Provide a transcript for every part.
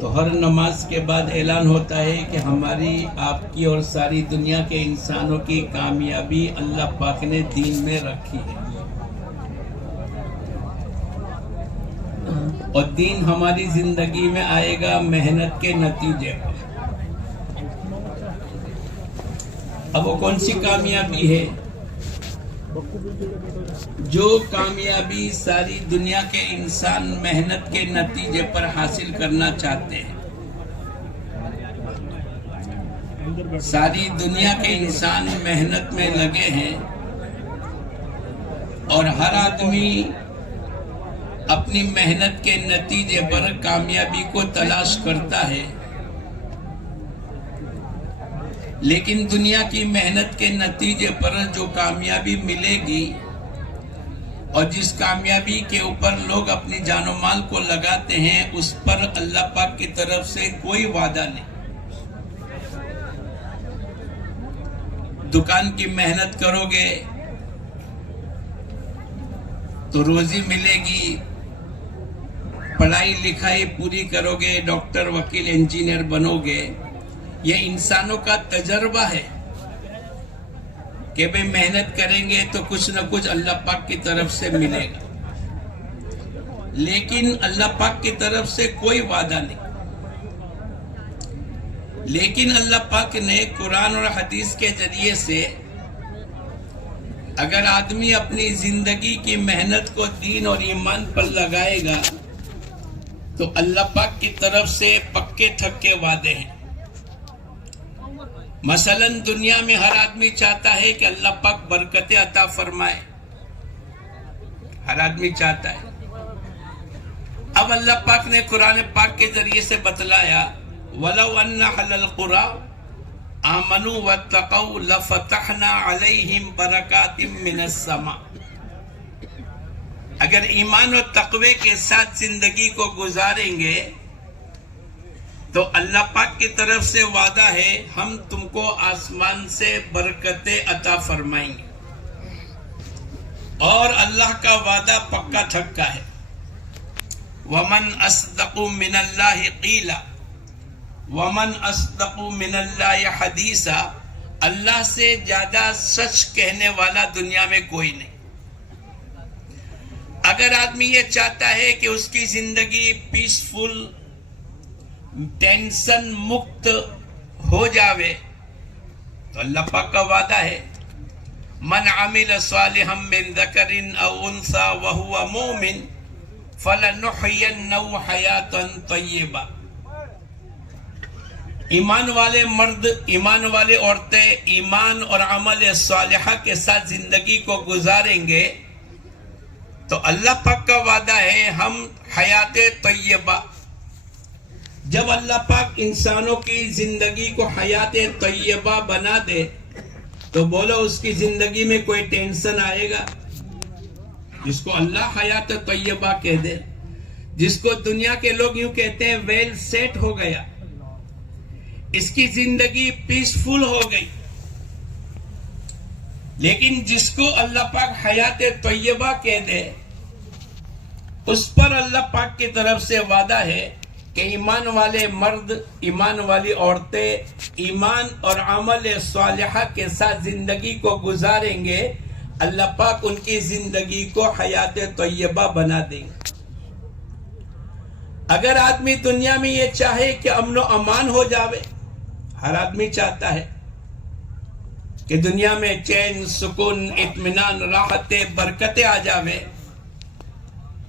تو ہر نماز کے بعد اعلان ہوتا ہے کہ ہماری آپ کی اور ساری دنیا کے انسانوں کی کامیابی اللہ پاک نے دین میں رکھی ہے، اور دین ہماری زندگی میں آئے گا محنت کے نتیجے پر۔ اب وہ کون سی کامیابی ہے؟ جو کامیابی ساری دنیا کے انسان محنت کے نتیجے پر حاصل کرنا چاہتے ہیں۔ ساری دنیا کے انسان محنت میں لگے ہیں، اور ہر آدمی اپنی محنت کے نتیجے پر کامیابی کو تلاش کرتا ہے، لیکن دنیا کی محنت کے نتیجے پر جو کامیابی ملے گی اور جس کامیابی کے اوپر لوگ اپنی جان و مال کو لگاتے ہیں، اس پر اللہ پاک کی طرف سے کوئی وعدہ نہیں۔ دکان کی محنت کرو گے تو روزی ملے گی، پڑھائی لکھائی پوری کرو گے، ڈاکٹر وکیل انجینئر بنو گے۔ یہ انسانوں کا تجربہ ہے کہ بھئی محنت کریں گے تو کچھ نہ کچھ اللہ پاک کی طرف سے ملے گا، لیکن اللہ پاک کی طرف سے کوئی وعدہ نہیں۔ لیکن اللہ پاک نے قرآن اور حدیث کے ذریعے سے اگر آدمی اپنی زندگی کی محنت کو دین اور ایمان پر لگائے گا تو اللہ پاک کی طرف سے پکے تھکے وعدے ہیں۔ مثلا دنیا میں ہر آدمی چاہتا ہے کہ اللہ پاک برکتیں عطا فرمائے، ہر آدمی چاہتا ہے۔ اب اللہ پاک نے قرآن پاک کے ذریعے سے بتلایا وَلَوْ أَنَّ أَهْلَ الْقُرَىٰ آمَنُوا وَاتَّقَوْا لَفَتَحْنَا عَلَيْهِمْ بَرَكَاتٍ مِّنَ السَّمَاءِ۔ اگر ایمان و تقوی کے ساتھ زندگی کو گزاریں گے تو اللہ پاک کی طرف سے وعدہ ہے ہم تم کو آسمان سے برکتیں عطا فرمائیں گے، اور اللہ کا وعدہ پکا تھکا ہے۔ وَمَنْ أَصْدَقُ مِنَ اللَّهِ قِيلًا وَمَنْ أَصْدَقُ مِنَ اللَّهِ حَدِيثًا۔ اللہ سے زیادہ سچ کہنے والا دنیا میں کوئی نہیں۔ اگر آدمی یہ چاہتا ہے کہ اس کی زندگی پیسفل، ٹینشن مکت ہو جاوے تو اللہ پاک کا وعدہ ہے من عمل صالحا من ذکر او انثى وهو مؤمن فلنحيينه حیاتا طیبہ۔ ایمان والے مرد، ایمان والے عورتیں ایمان اور عمل صالحہ کے ساتھ زندگی کو گزاریں گے تو اللہ پاک کا وعدہ ہے ہم حیات طیبہ۔ جب اللہ پاک انسانوں کی زندگی کو حیات طیبہ بنا دے تو بولو اس کی زندگی میں کوئی ٹینشن آئے گا؟ جس کو اللہ حیات طیبہ کہہ دے، جس کو دنیا کے لوگ یوں کہتے ہیں ویل سیٹ ہو گیا، اس کی زندگی پیسفل ہو گئی۔ لیکن جس کو اللہ پاک حیات طیبہ کہہ دے اس پر اللہ پاک کی طرف سے وعدہ ہے کہ ایمان والے مرد، ایمان والی عورتیں ایمان اور عمل صالحہ کے ساتھ زندگی کو گزاریں گے، اللہ پاک ان کی زندگی کو حیات طیبہ بنا دیں گے۔ اگر آدمی دنیا میں یہ چاہے کہ امن و امان ہو جاوے، ہر آدمی چاہتا ہے کہ دنیا میں چین، سکون، اطمینان، راحتیں، برکتیں آ جاوے،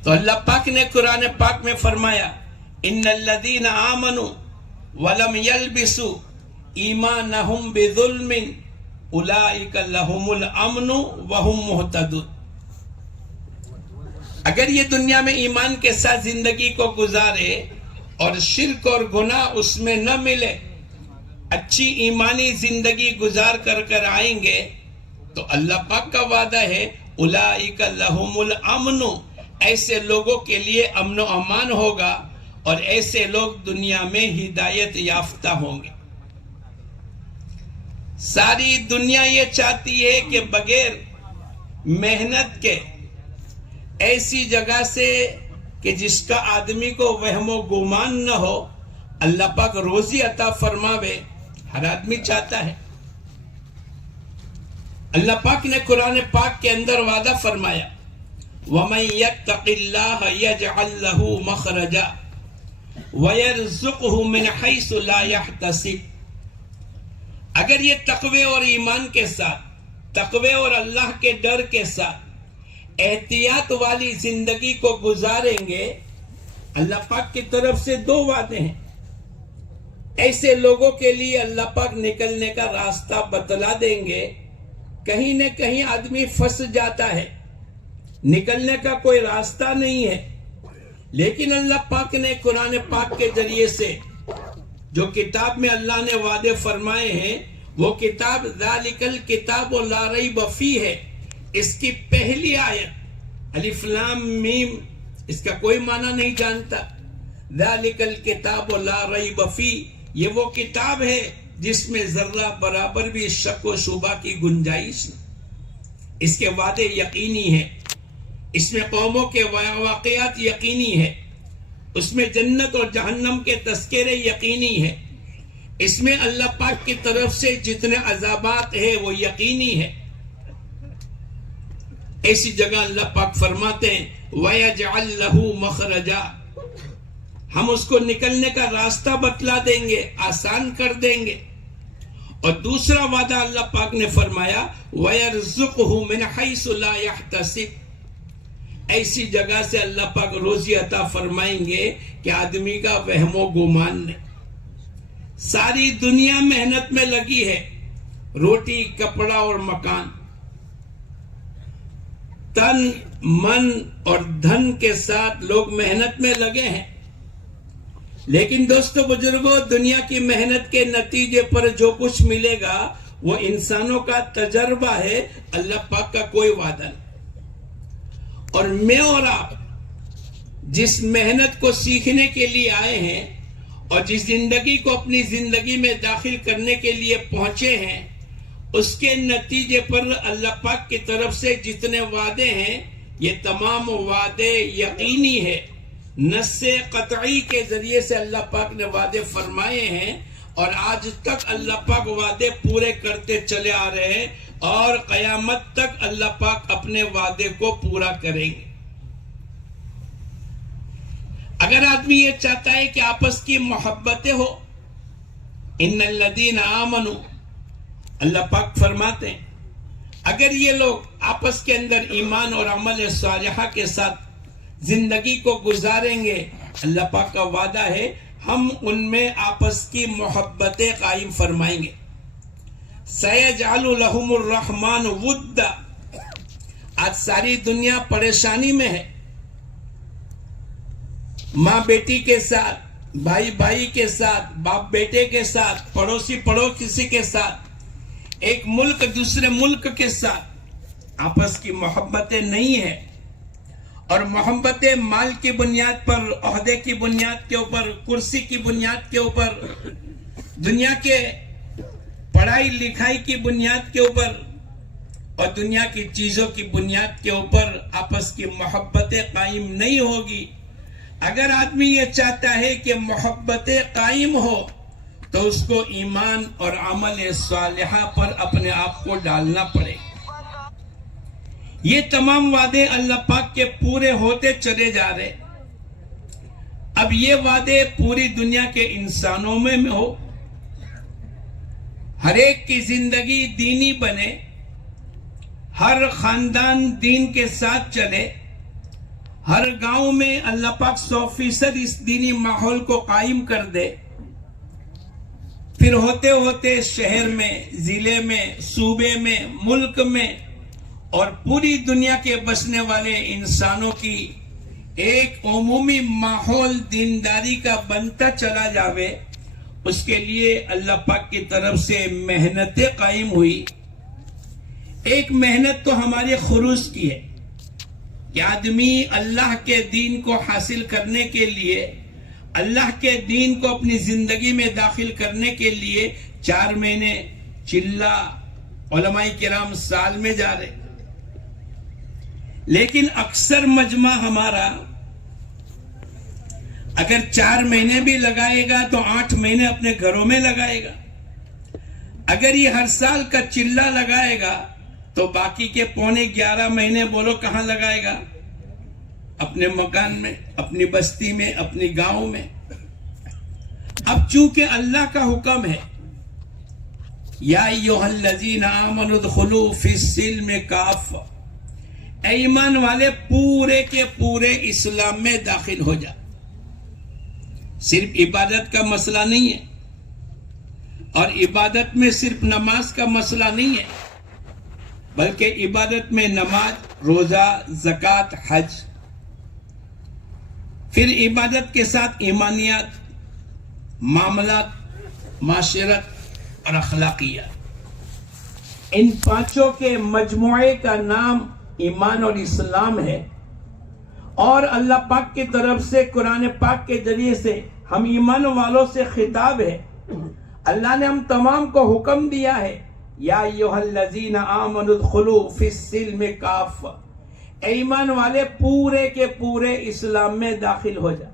تو اللہ پاک نے قرآن پاک میں فرمایا ان الذین آمنوا ولم يلبسوا ایمانہم بظلم اولئک لہم الامن وہم مہتدون۔ اگر یہ دنیا میں ایمان کے ساتھ زندگی کو گزارے اور شرک اور گناہ اس میں نہ ملے، اچھی ایمانی زندگی گزار کر آئیں گے تو اللہ پاک کا وعدہ ہے اولئک لہم الامن، ایسے لوگوں کے لیے امن و امان ہوگا اور ایسے لوگ دنیا میں ہدایت یافتہ ہوں گے۔ ساری دنیا یہ چاہتی ہے کہ بغیر محنت کے ایسی جگہ سے کہ جس کا آدمی کو وہم و گمان نہ ہو اللہ پاک روزی عطا فرماوے، ہر آدمی چاہتا ہے۔ اللہ پاک نے قرآن پاک کے اندر وعدہ فرمایا وَمَن يَتَّقِ اللَّهَ يَجْعَل لَّهُ مَخْرَجًا وَيَرْزُقْهُ مِنْ حَيْثُ لَا يَحْتَسِبُ، اگر یہ تقوی اور ایمان کے ساتھ، تقوی اور اللہ کے ڈر کے ساتھ احتیاط والی زندگی کو گزاریں گے، اللہ پاک کی طرف سے دو وعدے ہیں۔ ایسے لوگوں کے لیے اللہ پاک نکلنے کا راستہ بتلا دیں گے۔ کہیں نہ کہیں آدمی پھنس جاتا ہے، نکلنے کا کوئی راستہ نہیں ہے، لیکن اللہ پاک نے قرآن پاک کے ذریعے سے جو کتاب میں اللہ نے وعدے فرمائے ہیں، وہ کتاب ذالک الکتاب لا ریب فیہ ہے۔ اس کی پہلی آیت الف لام میم، اس کا کوئی معنی نہیں جانتا۔ ذالک الکتاب لا ریب فیہ، یہ وہ کتاب ہے جس میں ذرہ برابر بھی شک و شبہ کی گنجائش نہیں۔ اس کے وعدے یقینی ہیں، اس میں قوموں کے واقعات یقینی ہے، اس میں جنت اور جہنم کے تذکرے یقینی ہے، اس میں اللہ پاک کی طرف سے جتنے عذابات ہیں وہ یقینی ہے۔ ایسی جگہ اللہ پاک فرماتے ہیں وَيَجْعَلْ لَهُ مَخْرَجًا، ہم اس کو نکلنے کا راستہ بتلا دیں گے، آسان کر دیں گے۔ اور دوسرا وعدہ اللہ پاک نے فرمایا وَيَرْزُقْهُ مِنْ حَيْثُ لَا يَحْتَسِبُ، ایسی جگہ سے اللہ پاک روزی عطا فرمائیں گے کہ آدمی کا وہم و گمان نہیں۔ ساری دنیا محنت میں لگی ہے، روٹی، کپڑا اور مکان، تن من اور دھن کے ساتھ لوگ محنت میں لگے ہیں، لیکن دوستو بزرگوں، دنیا کی محنت کے نتیجے پر جو کچھ ملے گا وہ انسانوں کا تجربہ ہے، اللہ پاک کا کوئی وعدہ نہیں۔ اور میں اور آپ جس محنت کو سیکھنے کے لیے آئے ہیں اور جس زندگی کو اپنی زندگی میں داخل کرنے کے لیے پہنچے ہیں، اس کے نتیجے پر اللہ پاک کی طرف سے جتنے وعدے ہیں یہ تمام وعدے یقینی ہے۔ نص قطعی کے ذریعے سے اللہ پاک نے وعدے فرمائے ہیں اور آج تک اللہ پاک وعدے پورے کرتے چلے آ رہے ہیں اور قیامت تک اللہ پاک اپنے وعدے کو پورا کریں گے۔ اگر آدمی یہ چاہتا ہے کہ آپس کی محبتیں ہو، ان الذین آمنوا، اللہ پاک فرماتے ہیں اگر یہ لوگ آپس کے اندر ایمان اور عمل صالحہ کے ساتھ زندگی کو گزاریں گے، اللہ پاک کا وعدہ ہے ہم ان میں آپس کی محبتیں قائم فرمائیں گے۔ سَيَجْعَلُ لَهُمُ الرَّحْمَنُ وُدًّا، آج ساری دنیا پریشانی میں ہے، ماں بیٹی کے ساتھ، بھائی بھائی کے ساتھ، باپ بیٹے کے ساتھ، پڑوسی پڑوسی کے ساتھ، ایک ملک دوسرے ملک کے ساتھ آپس کی محبتیں نہیں ہیں، اور محبتیں مال کی بنیاد پر، عہدے کی بنیاد کے اوپر، کرسی کی بنیاد کے اوپر، دنیا کے پڑھائی لکھائی کی بنیاد کے اوپر اور دنیا کی چیزوں کی بنیاد کے اوپر آپس کی محبتیں قائم نہیں ہوگی۔ اگر آدمی یہ چاہتا ہے کہ محبتیں قائم ہو تو اس کو ایمان اور عمل صالحہ پر اپنے آپ کو ڈالنا پڑے۔ یہ تمام وعدے اللہ پاک کے پورے ہوتے چلے جا رہے، اب یہ وعدے پوری دنیا کے انسانوں میں ہو، ہر ایک کی زندگی دینی بنے، ہر خاندان دین کے ساتھ چلے، ہر گاؤں میں اللہ پاک 100% اس دینی ماحول کو قائم کر دے، پھر ہوتے ہوتے شہر میں، ضلع میں، صوبے میں، ملک میں اور پوری دنیا کے بسنے والے انسانوں کی ایک عمومی ماحول دینداری کا بنتا چلا جاوے، اس کے لیے اللہ پاک کی طرف سے محنتیں قائم ہوئی۔ ایک محنت تو ہمارے خروج کی ہے کہ آدمی اللہ کے دین کو حاصل کرنے کے لیے، اللہ کے دین کو اپنی زندگی میں داخل کرنے کے لیے 4 مہینے چلہ علماء کرام سال میں جا رہے، لیکن اکثر مجمع ہمارا اگر 4 مہینے بھی لگائے گا تو 8 مہینے اپنے گھروں میں لگائے گا. اگر یہ ہر سال کا چلہ لگائے گا تو باقی کے 11.25 مہینے بولو کہاں لگائے گا؟ اپنے مکان میں، اپنی بستی میں، اپنی گاؤں میں. اب چونکہ اللہ کا حکم ہے یا ایھا الذین آمنوا ادخلوا فی السلم کافہ، اے ایمان والے پورے کے پورے اسلام میں داخل ہو جا. صرف عبادت کا مسئلہ نہیں ہے، اور عبادت میں صرف نماز کا مسئلہ نہیں ہے، بلکہ عبادت میں نماز، روزہ، زکوٰۃ، حج، پھر عبادت کے ساتھ ایمانیات، معاملات، معاشرت اور اخلاقیات. ان 5 کے مجموعے کا نام ایمان اور اسلام ہے. اور اللہ پاک کی طرف سے قرآن پاک کے ذریعے سے ہم ایمان والوں سے خطاب ہے. اللہ نے ہم تمام کو حکم دیا ہے یا ایھا الذین آمنوا ادخلوا فی السلم کافہ، اے ایمان والے پورے کے پورے اسلام میں داخل ہو جا.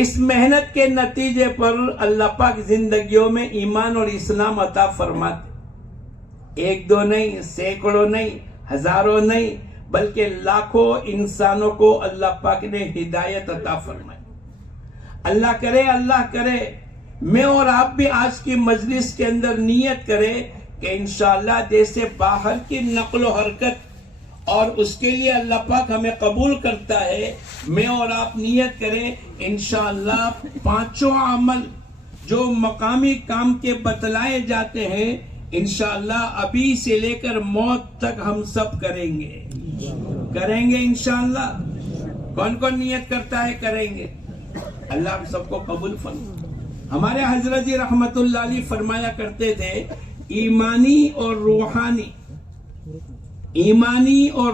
اس محنت کے نتیجے پر اللہ پاک زندگیوں میں ایمان اور اسلام عطا فرماتے. 1-2 نہیں، سینکڑوں نہیں، ہزاروں نہیں، بلکہ لاکھوں انسانوں کو اللہ پاک نے ہدایت عطا فرمائی. اللہ کرے میں اور آپ بھی آج کی مجلس کے اندر نیت کرے کہ انشاءاللہ جیسے باہر کی نقل و حرکت اور اس کے لیے اللہ پاک ہمیں قبول کرتا ہے، میں اور آپ نیت کریں انشاءاللہ 5 عمل جو مقامی کام کے بتلائے جاتے ہیں انشاءاللہ ابھی سے لے کر موت تک ہم سب کریں گے انشاءاللہ. کون کون نیت کرتا ہے کریں گے؟ اللہ ہم سب کو قبول فرمائے. ہمارے حضرت جی رحمت اللہ علیہ فرمایا کرتے تھے ایمانی اور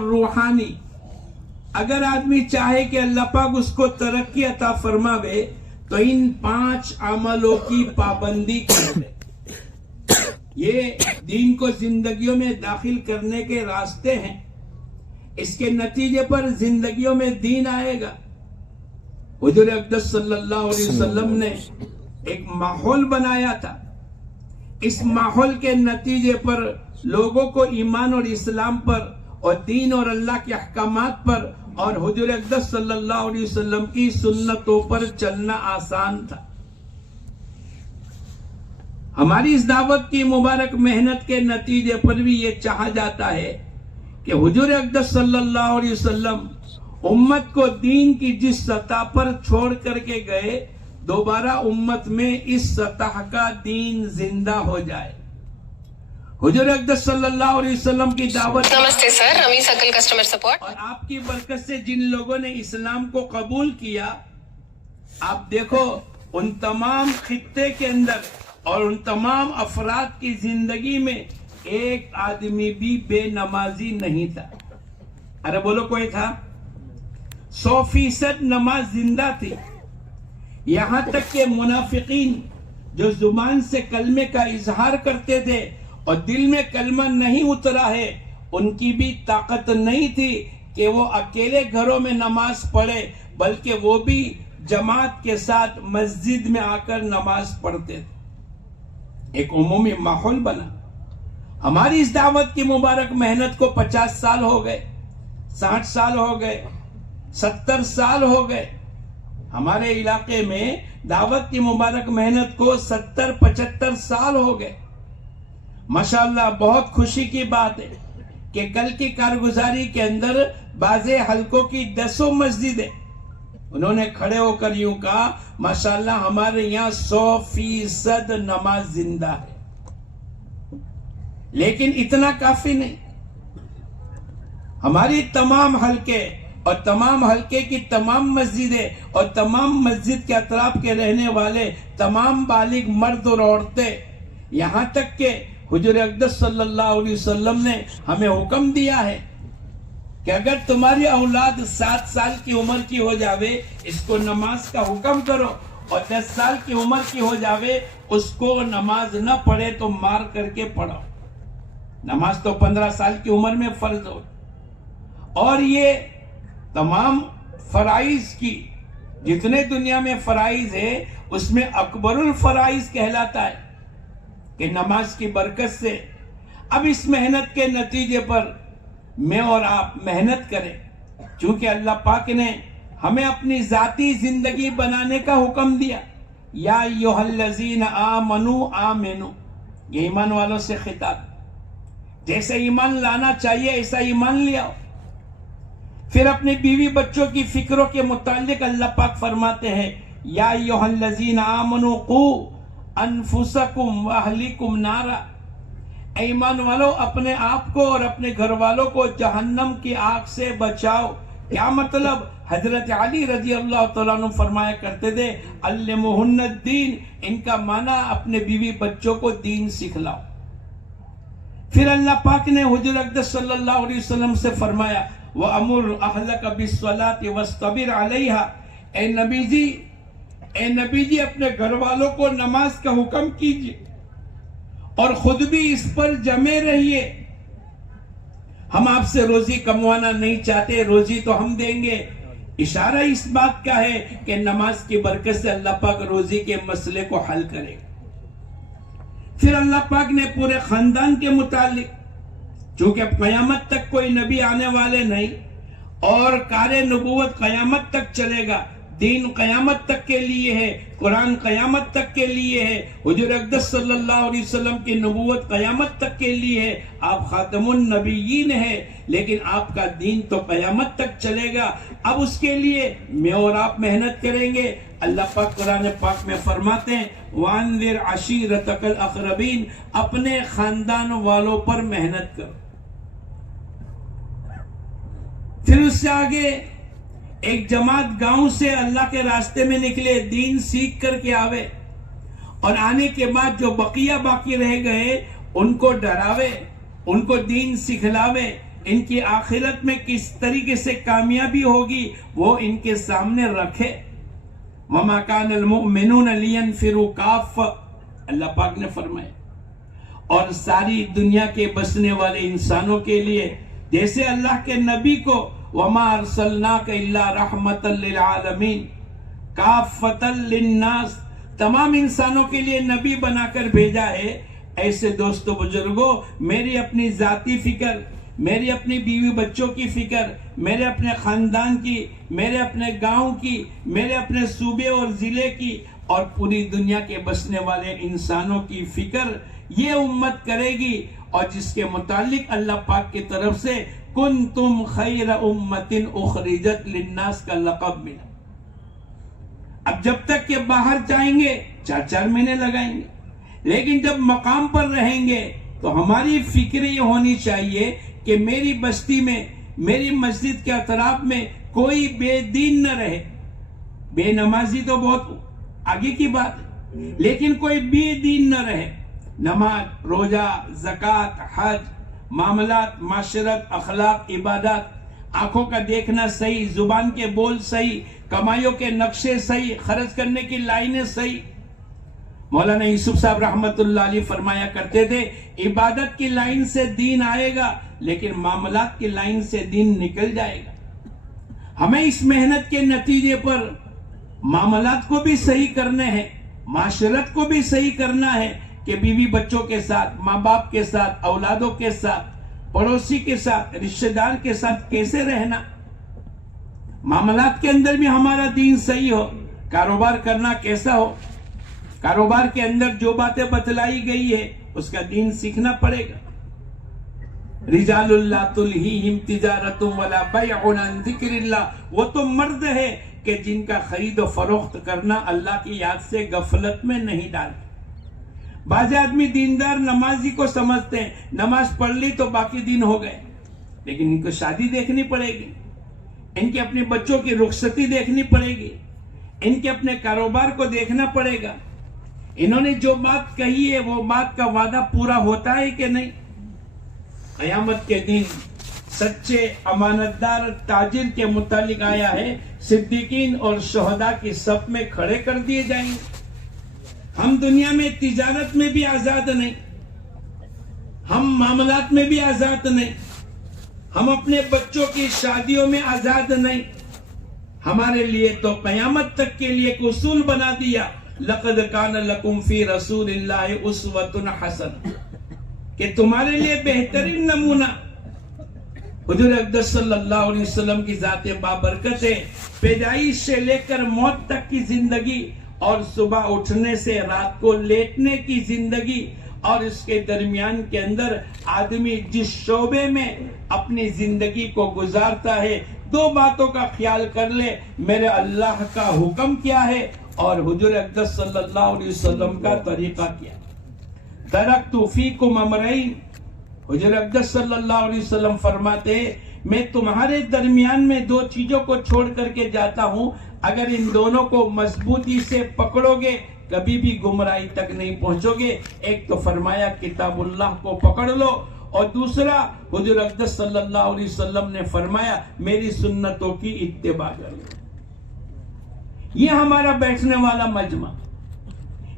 روحانی اگر آدمی چاہے کہ اللہ پاک اس کو ترقی عطا فرماوے تو ان 5 عملوں کی پابندی کر دے. یہ دین کو زندگیوں میں داخل کرنے کے راستے ہیں. اس کے نتیجے پر زندگیوں میں دین آئے گا. حضور اقدس صلی اللہ علیہ وسلم نے ایک ماحول بنایا تھا. اس ماحول کے نتیجے پر لوگوں کو ایمان اور اسلام پر اور دین اور اللہ کے احکامات پر اور حضور اقدس صلی اللہ علیہ وسلم کی سنتوں پر چلنا آسان تھا. ہماری اس دعوت کی مبارک محنت کے نتیجے پر بھی یہ چاہا جاتا ہے کہ حضور اقدس صلی اللہ علیہ وسلم امت کو دین کی جس سطح پر چھوڑ کر کے گئے دوبارہ امت میں اس سطح کا دین زندہ ہو جائے. حضور اقدس صلی اللہ علیہ وسلم کی دعوت نمستے سر، رمیز عقل کسٹمر سپورٹ. اور آپ کی برکت سے جن لوگوں نے اسلام کو قبول کیا، آپ دیکھو ان تمام خطے کے اندر اور ان تمام افراد کی زندگی میں ایک آدمی بھی بے نمازی نہیں تھا. ارے بولو کوئی تھا؟ 100% نماز زندہ تھی. یہاں تک کہ منافقین جو زبان سے کلمے کا اظہار کرتے تھے اور دل میں کلمہ نہیں اترا ہے، ان کی بھی طاقت نہیں تھی کہ وہ اکیلے گھروں میں نماز پڑھے، بلکہ وہ بھی جماعت کے ساتھ مسجد میں آ کر نماز پڑھتے تھے. ایک عمومی ماحول بنا. ہماری اس دعوت کی مبارک محنت کو 50 سال ہو گئے، 60 سال ہو گئے، 70 سال ہو گئے. ہمارے علاقے میں دعوت کی مبارک محنت کو 70-75 سال ہو گئے. ماشاءاللہ بہت خوشی کی بات ہے کہ کل کی کارگزاری کے اندر بعض حلقوں کی 10 مسجدیں انہوں نے کھڑے ہو کر یوں کہا ماشاءاللہ ہمارے یہاں 100% نماز زندہ ہے. لیکن اتنا کافی نہیں. ہماری تمام حلقے اور تمام حلقے کی تمام مسجدیں اور تمام مسجد کے اطراف کے رہنے والے تمام بالغ مرد اور عورتیں، یہاں تک کہ حضور اقدس صلی اللہ علیہ وسلم نے ہمیں حکم دیا ہے کہ اگر تمہاری اولاد 7 سال کی عمر کی ہو جاوے اس کو نماز کا حکم کرو، اور 10 سال کی عمر کی ہو جاوے اس کو نماز نہ پڑھے تو مار کر کے پڑھو. نماز تو 15 سال کی عمر میں فرض ہو. اور یہ تمام فرائض کی جتنے دنیا میں فرائض ہے اس میں اکبر الفرائض کہلاتا ہے کہ نماز کی برکت سے اب اس محنت کے نتیجے پر میں اور آپ محنت کریں، چونکہ اللہ پاک نے ہمیں اپنی ذاتی زندگی بنانے کا حکم دیا، یا ایھا الذین آمنوا آمنوا، یہ ایمان والوں سے خطاب، جیسے ایمان لانا چاہیے ایسا ایمان لے آؤ۔ پھر اپنے بیوی بچوں کی فکروں کے متعلق اللہ پاک فرماتے ہیں، یا ایھا الذین آمنوا قوا انفسکم واہلیکم نارا، اے ایمان والو اپنے آپ کو اور اپنے گھر والوں کو جہنم کی آگ سے بچاؤ۔ کیا مطلب؟ حضرت علی رضی اللہ تعالیٰ عنہ فرمایا کرتے تھے، علمہن الدین، ان کا معنی اپنے بیوی بچوں کو دین سکھلاؤ۔ پھر اللہ پاک نے حضور اقدس صلی اللہ علیہ وسلم سے فرمایا، وَأَمُرْ أَهْلَكَ بِالصَّلَاةِ وَاسْتَبِرْ عَلَيْهَا، اے نبی جی اپنے گھر والوں کو نماز کا حکم کیجئے اور خود بھی اس پر جمے رہیے۔ ہم آپ سے روزی کموانا نہیں چاہتے، روزی تو ہم دیں گے، اشارہ اس بات کا ہے کہ نماز کی برکت سے اللہ پاک روزی کے مسئلے کو حل کرے گا۔ پھر اللہ پاک نے پورے خاندان کے متعلق، چونکہ اب قیامت تک کوئی نبی آنے والے نہیں اور کار نبوت قیامت تک چلے گا، دین قیامت تک کے لیے ہے، قرآن قیامت تک کے لیے ہے، حضور اقدس صلی اللہ علیہ وسلم کی نبوت قیامت تک کے لیے ہے، آپ خاتم النبیین ہیں، لیکن آپ کا دین تو قیامت تک چلے گا۔ اب اس کے لیے میں اور آپ محنت کریں گے۔ اللہ پاک قرآن پاک میں فرماتے ہیں، وَأَنذِرْ عَشِيرَتَكَ الْأَقْرَبِينَ، اپنے خاندان والوں پر محنت کرو۔ پھر اس سے آگے ایک جماعت گاؤں سے اللہ کے راستے میں نکلے، دین سیکھ کر کے آوے، اور آنے کے بعد جو بقیہ باقی رہ گئے ان کو ڈراوے، ان کو دین سکھلاوے، ان کی آخرت میں کس طریقے سے کامیابی ہوگی وہ ان کے سامنے رکھے۔ وَمَا كَانَ الْمُؤْمِنُونَ لِيَنْفِرُوا كَافَّةً، اللہ پاک نے فرمایا، اور ساری دنیا کے بسنے والے انسانوں کے لیے، جیسے اللہ کے نبی کو وَمَا أَرْسَلْنَاكَ إِلَّا رَحْمَةً لِلْعَالَمِينَ كَافَّةً لِلنَّاسِ، تمام انسانوں کے لیے نبی بنا کر بھیجا ہے۔ ایسے دوستو بزرگوں، میری اپنی ذاتی فکر، میری اپنی بیوی بچوں کی فکر، میرے اپنے خاندان کی، میرے اپنے گاؤں کی، میرے اپنے صوبے اور ضلع کی، اور پوری دنیا کے بسنے والے انسانوں کی فکر یہ امت کرے گی، اور جس کے متعلق اللہ پاک کی طرف سے کنتم خیر امت اخرجت للناس کا لقب ملا۔ اب جب تک کہ باہر جائیں گے 4 مہینے لگائیں گے، لیکن جب مقام پر رہیں گے تو ہماری فکر یہ ہونی چاہیے کہ میری بستی میں، میری مسجد کے اطراف میں کوئی بے دین نہ رہے۔ بے نمازی تو بہت آگے کی بات ہے، لیکن کوئی بے دین نہ رہے۔ نماز، روزہ، زکوٰۃ، حج، معاملات، معاشرت، اخلاق، عبادات، آنکھوں کا دیکھنا صحیح، زبان کے بول صحیح، کمائیوں کے نقشے صحیح، خرچ کرنے کی لائنیں صحیح۔ مولانا یوسف صاحب رحمت اللہ علیہ فرمایا کرتے تھے، عبادت کی لائن سے دین آئے گا لیکن معاملات کی لائن سے دین نکل جائے گا۔ ہمیں اس محنت کے نتیجے پر معاملات کو بھی صحیح کرنے ہیں، معاشرت کو بھی صحیح کرنا ہے کہ بیوی بچوں کے ساتھ، ماں باپ کے ساتھ، اولادوں کے ساتھ، پڑوسی کے ساتھ، رشتہ دار کے ساتھ کیسے رہنا۔ معاملات کے اندر بھی ہمارا دین صحیح ہو، کاروبار کرنا کیسا ہو، کاروبار کے اندر جو باتیں بتلائی گئی ہے اس کا دین سیکھنا پڑے گا۔ رجال اللہ تلہیہم تجارت ولا بیع عن ذکر اللہ، وہ تو مرد ہے کہ جن کا خرید و فروخت کرنا اللہ کی یاد سے غفلت میں نہیں ڈالتے۔ بعض آدمی دیندار نمازی کو سمجھتے ہیں، نماز پڑھ لی تو باقی دن ہو گئے، لیکن ان کو شادی دیکھنی پڑے گی، ان کے اپنے بچوں کی رخصتی دیکھنی پڑے گی، ان کے اپنے کاروبار کو دیکھنا پڑے گا۔ انہوں نے جو بات کہی ہے وہ بات کا وعدہ پورا ہوتا ہے کہ نہیں؟ قیامت کے دن سچے امانتدار تاجر کے متعلق آیا ہے، صدیقین اور شہداء کی صف میں کھڑے کر دیے جائیں گے۔ ہم دنیا میں تجارت میں بھی آزاد نہیں، ہم معاملات میں بھی آزاد نہیں، ہم اپنے بچوں کی شادیوں میں آزاد نہیں، ہمارے لیے تو قیامت تک کے لیے ایک اصول بنا دیا، لقد کان لکم فی رسول اللہ اسوۃ حسنہ، کہ تمہارے لیے بہترین نمونہ حضور اقدس صلی اللہ علیہ وسلم کی ذات بابرکت ہے، پیدائش سے لے کر موت تک کی زندگی، اور صبح اٹھنے سے رات کو لیٹنے کی زندگی، اور اس کے درمیان کے اندر آدمی جس شعبے میں اپنی زندگی کو گزارتا ہے، دو باتوں کا خیال کر لے، میرے اللہ کا حکم کیا ہے اور حضور اقدس صلی اللہ علیہ وسلم کا طریقہ کیا ہے۔ ترکت فیکم امرین، حضور اقدس صلی اللہ علیہ وسلم فرماتے ہیں میں تمہارے درمیان میں دو چیزوں کو چھوڑ کر کے جاتا ہوں، اگر ان دونوں کو مضبوطی سے پکڑو گے کبھی بھی گمراہی تک نہیں پہنچو گے۔ ایک تو فرمایا کتاب اللہ کو پکڑ لو، اور دوسرا حضور اقدس صلی اللہ علیہ وسلم نے فرمایا میری سنتوں کی اتباع کرو۔ یہ ہمارا بیٹھنے والا مجمع،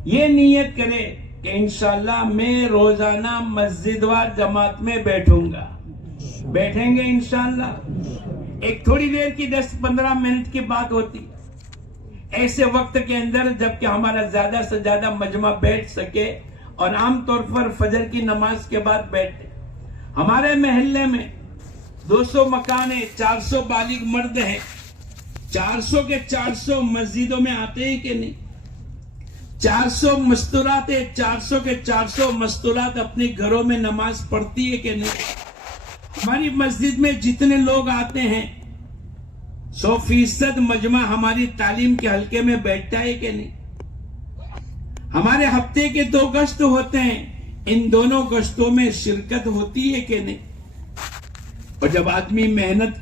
یہ نیت کرے کہ انشاءاللہ میں روزانہ مسجد وار جماعت میں بیٹھوں گا، بیٹھیں گے انشاءاللہ۔ ایک تھوڑی دیر کی 10-15 منٹ کی بات ہوتی، ایسے وقت کے اندر جب کہ ہمارا زیادہ سے زیادہ مجمع بیٹھ سکے، اور عام طور پر فجر کی نماز کے بعد بیٹھتے۔ ہمارے محلے میں 200 مکان ہیں، 400 بالغ مرد ہیں، 400 کے 400 مسجدوں میں آتے ہیں کہ نہیں؟ 400 مستورات ہے، 400 کے 400 مستورات اپنے گھروں میں نماز پڑھتی ہے کہ نہیں؟ ہماری مسجد میں جتنے لوگ آتے ہیں 100% مجمع ہماری تعلیم کے حلقے میں بیٹھتا ہے کہ نہیں؟ ہمارے ہفتے کے 2 گشت ہوتے ہیں، ان دونوں گشتوں میں شرکت ہوتی ہے کہ نہیں؟ اور جب آدمی محنت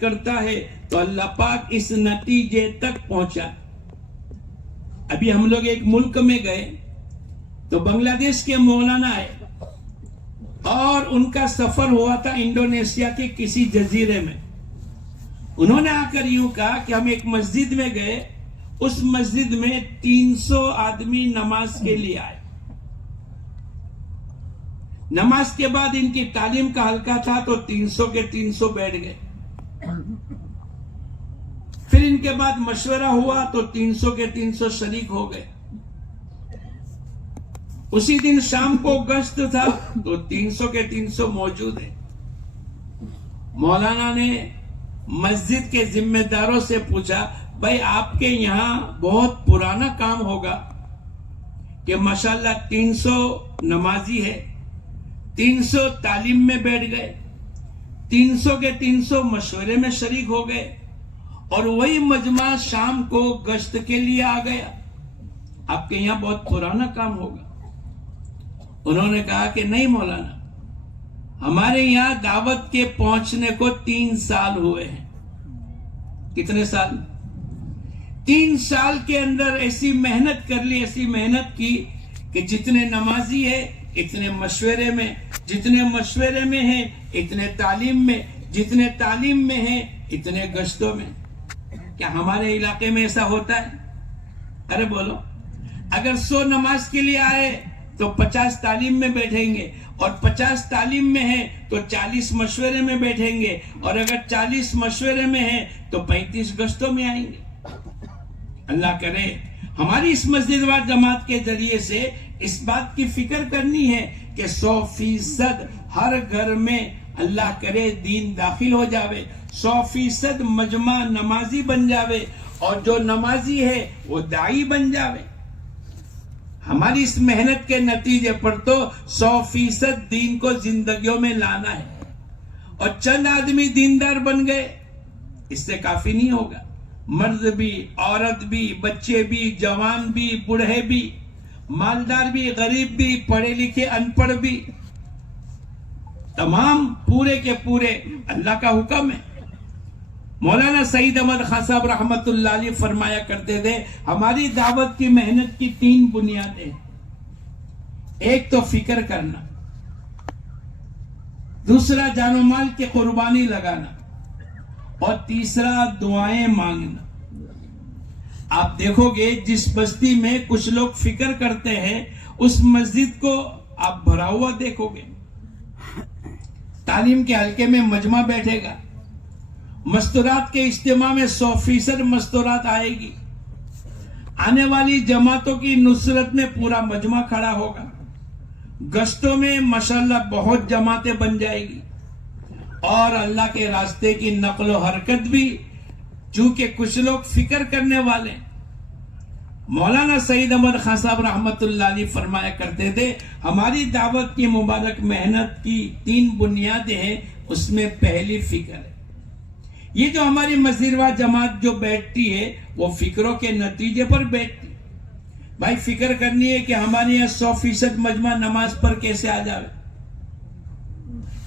کرتا ہے تو اللہ پاک اس نتیجے تک پہنچا۔ ابھی ہم لوگ ایک ملک میں گئے تو بنگلہ دیش کے مولانا ہے، اور ان کا سفر ہوا تھا انڈونیشیا کے کسی جزیرے میں۔ انہوں نے آ کر یوں کہا کہ ہم ایک مسجد میں گئے، اس مسجد میں 300 آدمی نماز کے لیے آئے۔ نماز کے بعد ان کی تعلیم کا حلقہ تھا تو 300 کے 300 بیٹھ گئے۔ پھر ان کے بعد مشورہ ہوا تو 300 کے 300 شریک ہو گئے۔ اسی دن شام کو گشت تھا تو 300 کے 300 موجود ہیں۔ مولانا نے مسجد کے ذمہ داروں سے پوچھا بھائی آپ کے یہاں بہت پرانا کام ہوگا کہ ماشاءاللہ 300 نمازی ہے، 300 تعلیم میں بیٹھ گئے، 300 کے 300 مشورے میں شریک ہو گئے، اور وہی مجمع شام کو گشت کے لیے آ گیا، آپ کے یہاں بہت پرانا کام ہوگا۔ انہوں نے کہا کہ نہیں مولانا، ہمارے یہاں دعوت کے پہنچنے کو 3 سال ہوئے ہیں۔ کتنے سال؟ 3 سال کے اندر ایسی محنت کر لی، ایسی محنت کی کہ جتنے نمازی ہیں اتنے مشورے میں، جتنے مشورے میں ہیں اتنے تعلیم میں، جتنے تعلیم میں ہیں اتنے گشتوں میں۔ کیا ہمارے علاقے میں ایسا ہوتا ہے؟ ارے بولو، اگر 100 نماز کے لیے آئے تو 50 تعلیم میں بیٹھیں گے، اور 50 تعلیم میں ہیں تو 40 مشورے میں بیٹھیں گے، اور اگر 40 مشورے میں ہیں تو 35 گشتوں میں آئیں گے۔ اللہ کرے ہماری اس مسجد وار جماعت کے ذریعے سے اس بات کی فکر کرنی ہے کہ 100% ہر گھر میں اللہ کرے دین داخل ہو جاوے، 100% مجمع نمازی بن جاوے، اور جو نمازی ہے وہ داعی بن جاوے۔ ہماری اس محنت کے نتیجے پر تو 100% دین کو زندگیوں میں لانا ہے، اور چند آدمی دیندار بن گئے اس سے کافی نہیں ہوگا۔ مرد بھی، عورت بھی، بچے بھی، جوان بھی، بوڑھے بھی، مالدار بھی، غریب بھی، پڑھے لکھے ان پڑھ بھی، تمام پورے کے پورے اللہ کا حکم ہے۔ مولانا سعید احمد خان صاحب رحمت اللہ علیہ فرمایا کرتے تھے ہماری دعوت کی محنت کی 3 بنیادیں، ایک تو فکر کرنا، دوسرا جان و مال کی قربانی لگانا، اور تیسرا دعائیں مانگنا۔ آپ دیکھو گے جس بستی میں کچھ لوگ فکر کرتے ہیں اس مسجد کو آپ بھرا ہوا دیکھو گے، تعلیم کے حلقے میں مجمع بیٹھے گا، مستورات کے اجتماع میں 100% مستورات آئے گی. آنے والی جماعتوں کی نصرت میں پورا مجمع کھڑا ہوگا. گشتوں میں ماشاءاللہ بہت جماعتیں بن جائے گی. اور اللہ کے راستے کی نقل و حرکت بھی، چونکہ کچھ لوگ فکر کرنے والے ہیں. مولانا سعید احمد خان صاحب رحمت اللہ علیہ فرمایا کرتے تھے، ہماری دعوت کی مبارک محنت کی 3 بنیادیں ہیں. اس میں پہلی فکر ہے. یہ جو ہماری مسجدوار جماعت جو بیٹھتی ہے وہ فکروں کے نتیجے پر بیٹھتی. بھائی فکر کرنی ہے کہ ہمارے یہاں 100% مجمع نماز پر کیسے آ جاوے.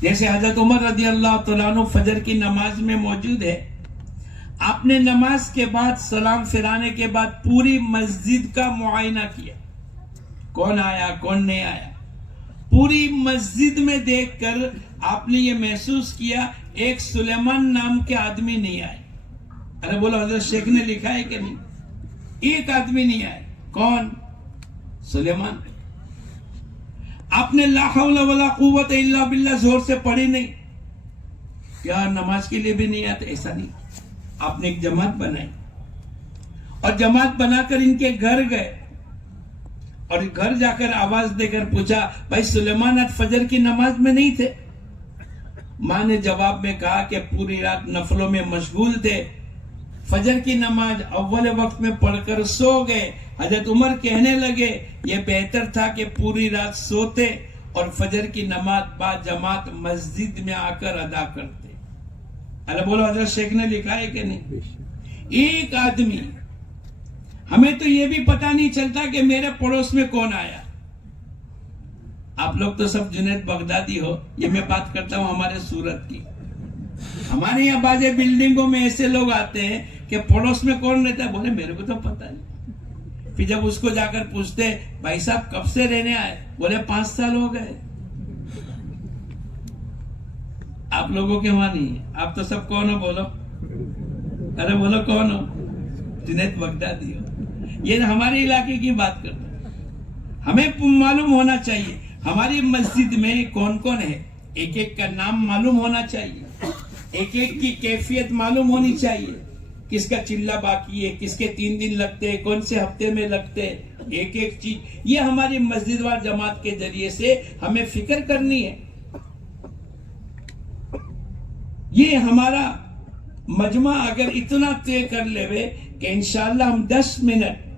جیسے حضرت عمر رضی اللہ تعالیٰ عنہ فجر کی نماز میں موجود ہے. آپ نے نماز کے بعد سلام پھرانے کے بعد پوری مسجد کا معائنہ کیا، کون آیا کون نہیں آیا. پوری مسجد میں دیکھ کر آپ نے یہ محسوس کیا ایک سلیمان نام کے آدمی نہیں آئے. ارے بولو حضرت شیخ نے لکھا ہے کہ نہیں؟ ایک آدمی نہیں آئے. کون؟ سلیمان. آپ نے لا حول ولا قوت الا باللہ زور سے پڑھی نہیں کیا؟ نماز کے لیے بھی نہیں آتے؟ ایسا نہیں. آپ نے ایک جماعت بنائی اور جماعت بنا کر ان کے گھر گئے اور گھر جا کر آواز دے کر پوچھا، بھائی سلیمان آج فجر کی نماز میں نہیں تھے؟ ماں نے جواب میں کہا کہ پوری رات نفلوں میں مشغول تھے، فجر کی نماز اول وقت میں پڑھ کر سو گئے. حضرت عمر کہنے لگے یہ بہتر تھا کہ پوری رات سوتے اور فجر کی نماز با جماعت مسجد میں آ کر ادا کرتے. اللہ بولو حضرت شیخ نے لکھا ہے کہ نہیں؟ ایک آدمی. ہمیں تو یہ بھی پتہ نہیں چلتا کہ میرے پڑوس میں کون آیا. آپ لوگ تو سب جنید بغدادی ہو، یہ میں بات کرتا ہوں ہمارے سورت کی. ہمارے یہاں بعض بلڈنگوں میں ایسے لوگ آتے ہیں کہ پڑوس میں کون رہتا ہے، بولے میرے کو تو پتہ نہیں. پھر جب اس کو جا کر پوچھتے بھائی صاحب کب سے رہنے آئے، بولے 5 سال ہو گئے. آپ لوگوں کے وہاں نہیں ہے. آپ تو سب کون ہو بولو؟ ارے بولو کون ہو؟ جنید بغدادی ہو. یہ ہمارے علاقے کی بات کرتا ہے. ہمیں معلوم ہونا چاہیے ہماری مسجد میں کون کون ہے. ایک ایک کا نام معلوم ہونا چاہیے، ایک ایک کی کیفیت معلوم ہونی چاہیے. کس کا چلہ باقی ہے، کس کے 3 دن لگتے ہیں، کون سے ہفتے میں لگتے ہیں، ایک ایک چیز. یہ ہماری مسجد وار جماعت کے ذریعے سے ہمیں فکر کرنی ہے. یہ ہمارا مجمع اگر اتنا طے کر لے کہ انشاءاللہ ہم 10 منٹ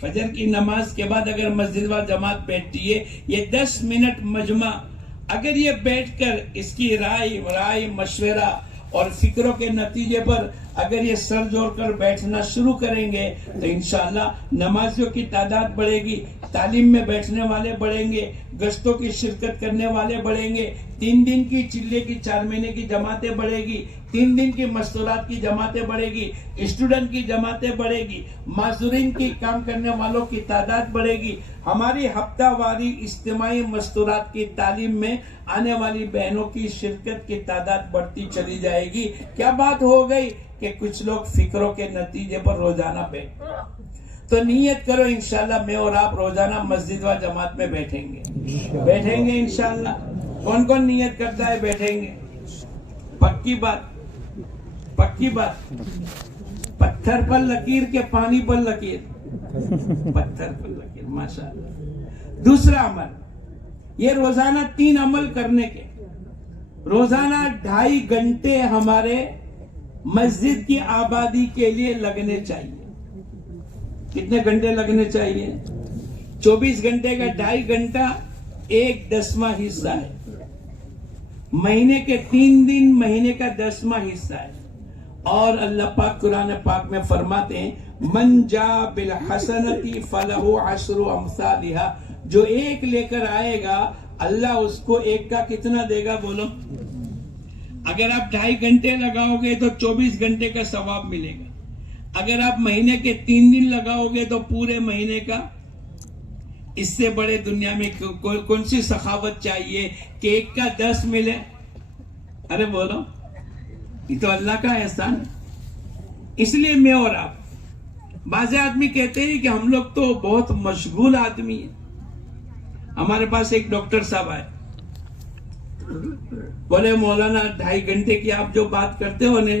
فجر کی نماز کے بعد اگر مسجد وار جماعت بیٹھتی ہے، یہ 10 منٹ مجمع اگر یہ بیٹھ کر اس کی رائے مشورہ اور فکروں کے نتیجے پر اگر یہ سر جوڑ کر بیٹھنا شروع کریں گے تو انشاءاللہ نمازیوں کی تعداد بڑھے گی، تعلیم میں بیٹھنے والے بڑھیں گے، گشتوں کی شرکت کرنے والے بڑھیں گے، 3 دن کی چلے کی 4 مہینے کی جماعتیں بڑھے گی، 3 دن کی مستورات کی جماعتیں بڑھے گی، اسٹوڈنٹ کی جماعتیں بڑھے گی، معذورین کی کام کرنے والوں کی تعداد بڑھے گی. ہماری ہفتہ واری اجتماعی مستورات کی تعلیم میں آنے والی بہنوں کی شرکت کی تعداد بڑھتی چلی جائے گی. کیا بات ہو گئی کہ کچھ لوگ فکروں کے نتیجے پر روزانہ بیٹھیں. تو نیت کرو انشاءاللہ میں اور آپ روزانہ مسجد و جماعت میں بیٹھیں گے انشاءاللہ. کون کون نیت کرتا ہے بیٹھیں گے؟ پکی بات. پتھر پر لکیر کے پانی پر لکیر. پتھر پر لکیر. ماشاءاللہ. دوسرا عمل یہ روزانہ 3 عمل کرنے کے. روزانہ 2.5 گھنٹے ہمارے مسجد کی آبادی کے لیے لگنے چاہیے. کتنے گھنٹے لگنے چاہیے؟ 24 گھنٹے کا 2.5 گھنٹہ 1/10واں حصہ ہے. مہینے کے 3 دن مہینے کا 10واں حصہ ہے. اور اللہ پاک قرآن پاک میں فرماتے ہیں من جا بالحسنتی فلہ 10 امثالھا. جو 1 لے کر آئے گا اللہ اس کو 1 کا کتنا دے گا بولو؟ اگر آپ 2.5 گھنٹے لگاؤ گے تو 24 گھنٹے کا ثواب ملے گا. اگر آپ مہینے کے 3 دن لگاؤ گے تو پورے مہینے کا. اس سے بڑے دنیا میں کون سی سخاوت چاہیے کہ 1 کا 10 ملے؟ ارے بولو، یہ تو اللہ کا احسان. اس لیے میں اور آپ، بعض آدمی کہتے ہیں کہ ہم لوگ تو بہت مشغول آدمی ہیں. ہمارے پاس ایک ڈاکٹر صاحب آئے، بولے مولانا 2.5 گھنٹے کی آپ جو بات کرتے ہو نے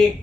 1।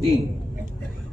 3।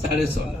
16.5।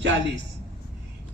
40।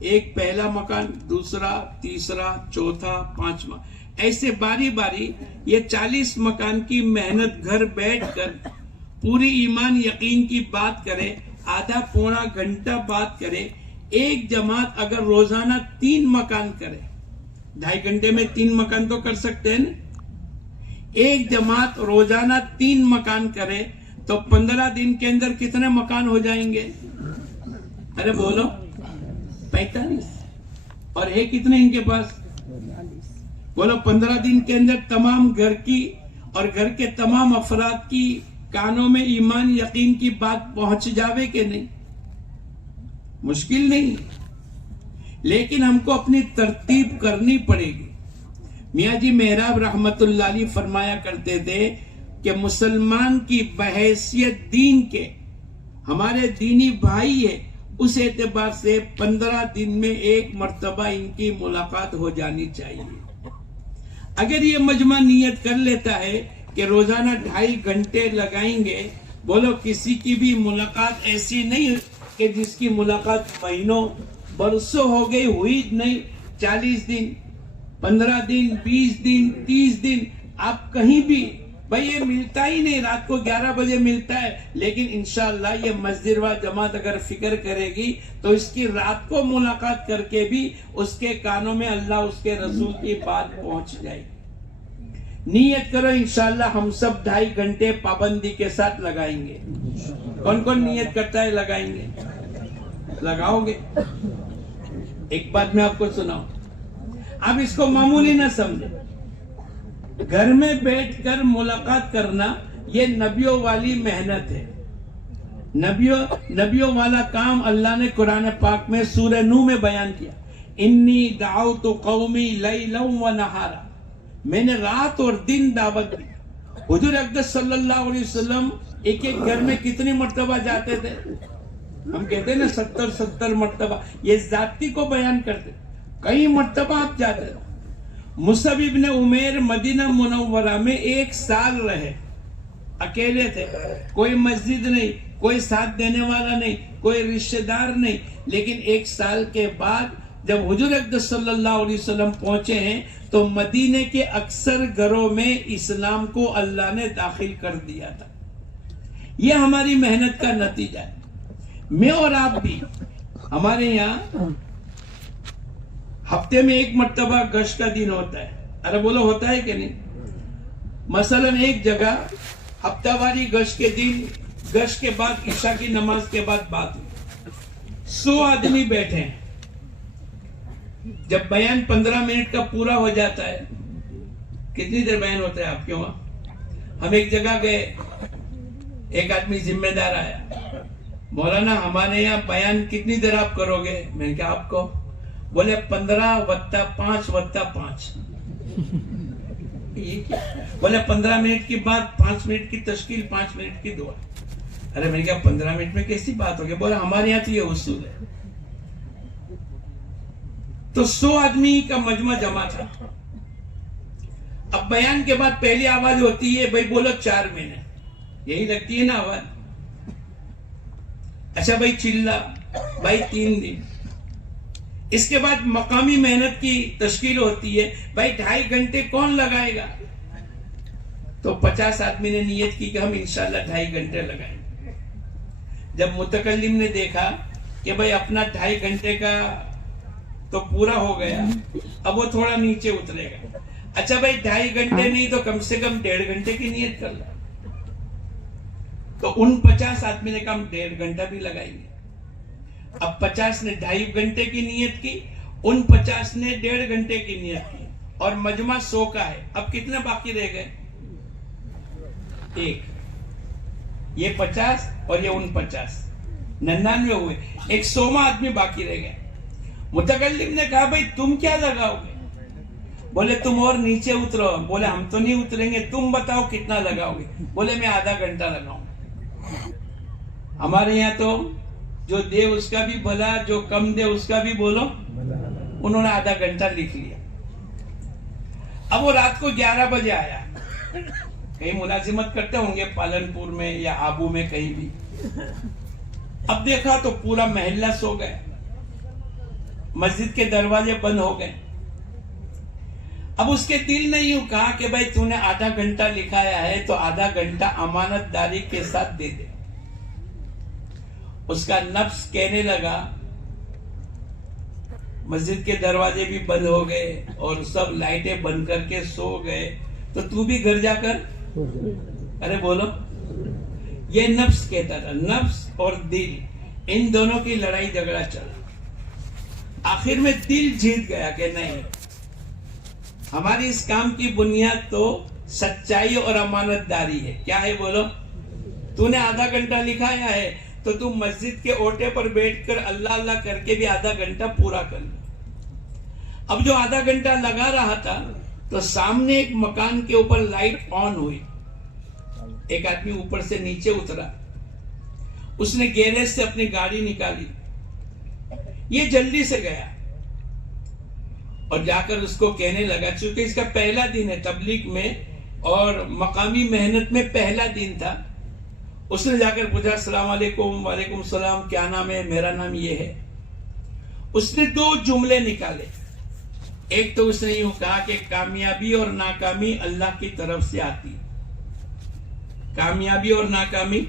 ایک پہلا مکان، دوسرا، تیسرا، چوتھا، پانچواں، ایسے باری باری یہ 40 مکان کی محنت گھر بیٹھ کر پوری ایمان یقین کی بات کرے، آدھا پونا گھنٹہ بات کرے. ایک جماعت اگر روزانہ 3 مکان کرے، 2.5 گھنٹے میں 3 مکان تو کر سکتے ہیں نا. ایک جماعت روزانہ 3 مکان کرے تو 15 دن کے اندر کتنے مکان ہو جائیں گے؟ ارے بولو، 45. اور ہے کتنے ان کے پاس؟ بولو 15 دن کے اندر تمام گھر کی اور گھر کے تمام افراد کی کانوں میں ایمان یقین کی بات پہنچ جاوے کہ نہیں؟ مشکل نہیں، لیکن ہم کو اپنی ترتیب کرنی پڑے گی. میاں جی محراب رحمت اللہ علیہ فرمایا کرتے تھے کہ مسلمان کی بحیثیت دین کے ہمارے دینی بھائی ہے، اس اعتبار سے 15 دن میں ایک مرتبہ ان کی ملاقات ہو جانی چاہیے. اگر یہ مجمع نیت کر لیتا ہے کہ روزانہ 2.5 گھنٹے لگائیں گے، بولو کسی کی بھی ملاقات ایسی نہیں کہ جس کی ملاقات مہینوں برسوں ہو گئی ہوئی نہیں. 40 دن، 15 دن، 20 دن، 30 دن، آپ کہیں بھی بھائی یہ ملتا ہی نہیں. رات کو 11 بجے ملتا ہے، لیکن انشاءاللہ یہ مسجد و جماعت اگر فکر کرے گی تو اس کی رات کو ملاقات کر کے بھی اس کے کانوں میں اللہ اس کے رسول کی بات پہنچ جائے گی. نیت کرو انشاءاللہ ہم سب 2.5 گھنٹے پابندی کے ساتھ لگائیں گے. کون کون نیت کرتا ہے لگائیں گے؟ لگاؤ گے؟ ایک بات میں آپ کو سناؤں، آپ اس کو معمولی نہ سمجھیں. گھر میں بیٹھ کر ملاقات کرنا یہ نبیوں والی محنت ہے. نبیوں والا کام اللہ نے قرآن پاک میں سورہ نوح میں بیان کیا. انی دعوت قومی لیلا و نہارا، میں نے رات اور دن دعوت دی. حضور اقدس صلی اللہ علیہ وسلم ایک ایک گھر میں کتنی مرتبہ جاتے تھے؟ ہم کہتے ہیں نا 70 مرتبہ. یہ ذاتی کو بیان کرتے، کئی مرتبہ آپ جاتے تھے. مصعب ابن عمیر مدینہ منورہ میں 1 سال رہے، اکیلے تھے، کوئی مسجد نہیں، کوئی ساتھ دینے والا نہیں، کوئی رشتہ دار نہیں. لیکن 1 سال کے بعد جب حضور اقدس صلی اللہ علیہ وسلم پہنچے ہیں تو مدینے کے اکثر گھروں میں اسلام کو اللہ نے داخل کر دیا تھا. یہ ہماری محنت کا نتیجہ ہے. میں اور آپ بھی، ہمارے یہاں ہفتے میں 1 مرتبہ گشت کا دن ہوتا ہے. ارے بولو ہوتا ہے کہ نہیں؟ مثلا ایک جگہ ہفتہ واری گشت کے دن، گشت کے بعد عشاء کی نماز کے بعد بات ہوئی. 100 آدمی بیٹھے ہیں. جب بیان 15 منٹ کا پورا ہو جاتا ہے، کتنی دیر بیان ہوتا ہے آپ کے وہاں؟ ہم ایک جگہ گئے، ایک آدمی ذمہ دار آیا، مولانا ہمارے یہاں بیان کتنی دیر آپ کرو گے؟ میں نے کہا آپ کو؟ بولے 15 + 5 + 5. بولے 15 منٹ کی بات، 5 منٹ کی تشکیل، 5 منٹ کی دعا. ارے میں نے کہا 15 منٹ میں کیسی بات ہوگی؟ بولے ہمارے یہاں تو یہ اصول ہے. تو 100 آدمی کا مجمع جمع تھا. اب بیان کے بعد پہلی آواز ہوتی ہے، بھائی بولو 4 مہینے. یہی لگتی ہے نا آواز. اچھا بھائی چلا، بھائی 3 دن. اس کے بعد مقامی محنت کی تشکیل ہوتی ہے، بھائی 2.5 گھنٹے کون لگائے گا؟ تو 50 آدمی نے نیت کی کہ ہم انشاءاللہ 2.5 گھنٹے لگائیں. جب متکلم نے دیکھا کہ بھائی اپنا 2.5 گھنٹے کا تو پورا ہو گیا، اب وہ تھوڑا نیچے اترے گا. اچھا بھائی 2.5 گھنٹے نہیں تو کم سے کم 1.5 گھنٹے کی نیت کر لیں. تو ان 50 آدمی نے کہا ہم 1.5 گھنٹہ بھی لگائیں گے. اب 50 نے 2.5 گھنٹے کی نیت کی، ان 50 نے 1.5 گھنٹے کی نیت کی، اور مجمع 100 کا ہے. اب کتنے باقی رہ گئے؟ 1. یہ 50 اور یہ 49، 99 ہوئے. ایک 100واں آدمی باقی رہ گئے. متکلم نے کہا بھائی تم کیا لگاؤ گے؟ بولے تم اور نیچے اترو. بولے ہم تو نہیں اتریں گے، تم بتاؤ کتنا لگاؤ گے؟ بولے میں آدھا گھنٹہ لگاؤں. ہمارے یہاں تو جو دے اس کا بھی بھلا، جو کم دے اس کا بھی بولو. انہوں نے آدھا گھنٹہ لکھ لیا. اب وہ رات کو 11 بجے آیا. کہیں ملازمت کرتے ہوں گے پالنپور میں یا آبو میں کہیں بھی. اب دیکھا تو پورا محلہ سو گیا. مسجد کے دروازے بند ہو گئے. اب اس کے دل نے یوں کہا کہ بھائی تو نے آدھا گھنٹہ لکھایا ہے تو آدھا گھنٹہ امانت داری کے ساتھ دے دے. اس کا نفس کہنے لگا مسجد کے دروازے بھی بند ہو گئے اور سب لائٹیں بند کر کے سو گئے تو بھی گھر جا کر. ارے بولو. یہ نفس کہتا تھا. نفس اور دل ان دونوں کی لڑائی جھگڑا چلا. آخر میں دل جیت گیا کہ نہیں, ہماری اس کام کی بنیاد تو سچائی اور امانت داری ہے. کیا ہے بولو؟ تو نے آدھا گھنٹہ لکھایا ہے تو تم مسجد کے اوٹے پر بیٹھ کر اللہ اللہ کر کے بھی آدھا گھنٹہ پورا کر لو. اب جو آدھا گھنٹہ لگا رہا تھا تو سامنے ایک مکان کے اوپر لائٹ آن ہوئی. ایک آدمی اوپر سے نیچے اترا. اس نے گیریج سے اپنی گاڑی نکالی. یہ جلدی سے گیا اور جا کر اس کو کہنے لگا, چونکہ اس کا پہلا دن ہے تبلیغ میں اور مقامی محنت میں پہلا دن تھا. اس نے جا کر پوچھا السلام علیکم. وعلیکم السلام, کیا نام ہے؟ میرا نام یہ ہے. اس نے 2 جملے نکالے. ایک تو اس نے یوں کہا کہ کامیابی اور ناکامی اللہ کی طرف سے آتی. کامیابی اور ناکامی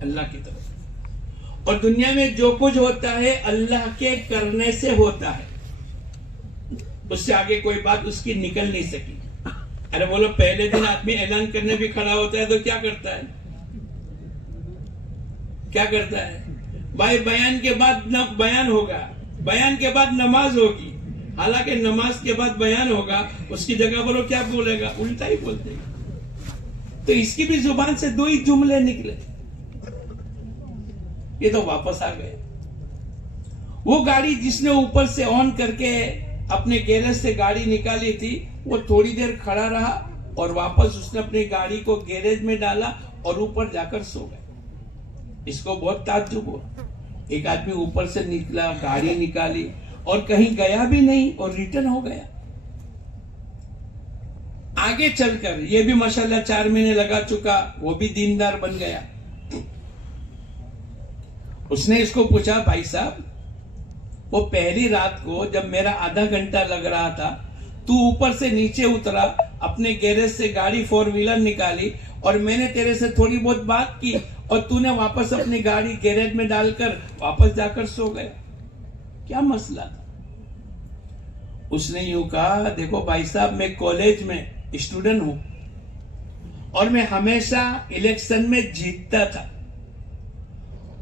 اللہ کی طرف, اور دنیا میں جو کچھ ہوتا ہے اللہ کے کرنے سے ہوتا ہے. اس سے آگے کوئی بات اس کی نکل نہیں سکی. ارے بولو, پہلے دن آدمی اعلان کرنے بھی کھڑا ہوتا ہے تو کیا کرتا ہے؟ کیا کرتا ہے بھائی؟ بیان کے بعد بیان ہوگا, بیان کے بعد نماز ہوگی. حالانکہ نماز کے بعد بیان ہوگا, اس کی جگہ بولو کیا بولے گا؟ الٹا ہی بولتے گا. تو اس کی بھی زبان سے 2 ہی جملے نکلے. یہ تو واپس آ گئے. وہ گاڑی جس نے اوپر سے آن کر کے اپنے گیریج سے گاڑی نکالی تھی, وہ تھوڑی دیر کھڑا رہا اور واپس اس نے اپنی گاڑی کو گیریج میں ڈالا اور اوپر جا کر سو گئے. اس کو بہت تعجب ہوا. ایک آدمی اوپر سے نکلا, گاڑی نکالی اور کہیں گیا بھی نہیں اور ریٹرن ہو گیا. آگے چل کر یہ بھی ماشاءاللہ 4 مہینے لگا چکا, وہ بھی دیندار بن گیا. اس نے اس کو پوچھا بھائی صاحب, وہ پہلی رات کو جب میرا آدھا گھنٹہ لگ رہا تھا تو اوپر سے نیچے اترا, اپنے گیریج سے گاڑی 4 ویلر نکالی اور میں نے تیرے سے تھوڑی بہت بات کی اور تو نے واپس اپنی گاڑی گیریج میں ڈال کر واپس جا کر سو گیا. کیا مسئلہ تھا؟ اس نے یوں کہا دیکھو بھائی صاحب, میں کالج میں اسٹوڈنٹ ہوں اور میں ہمیشہ الیکشن میں جیتتا تھا.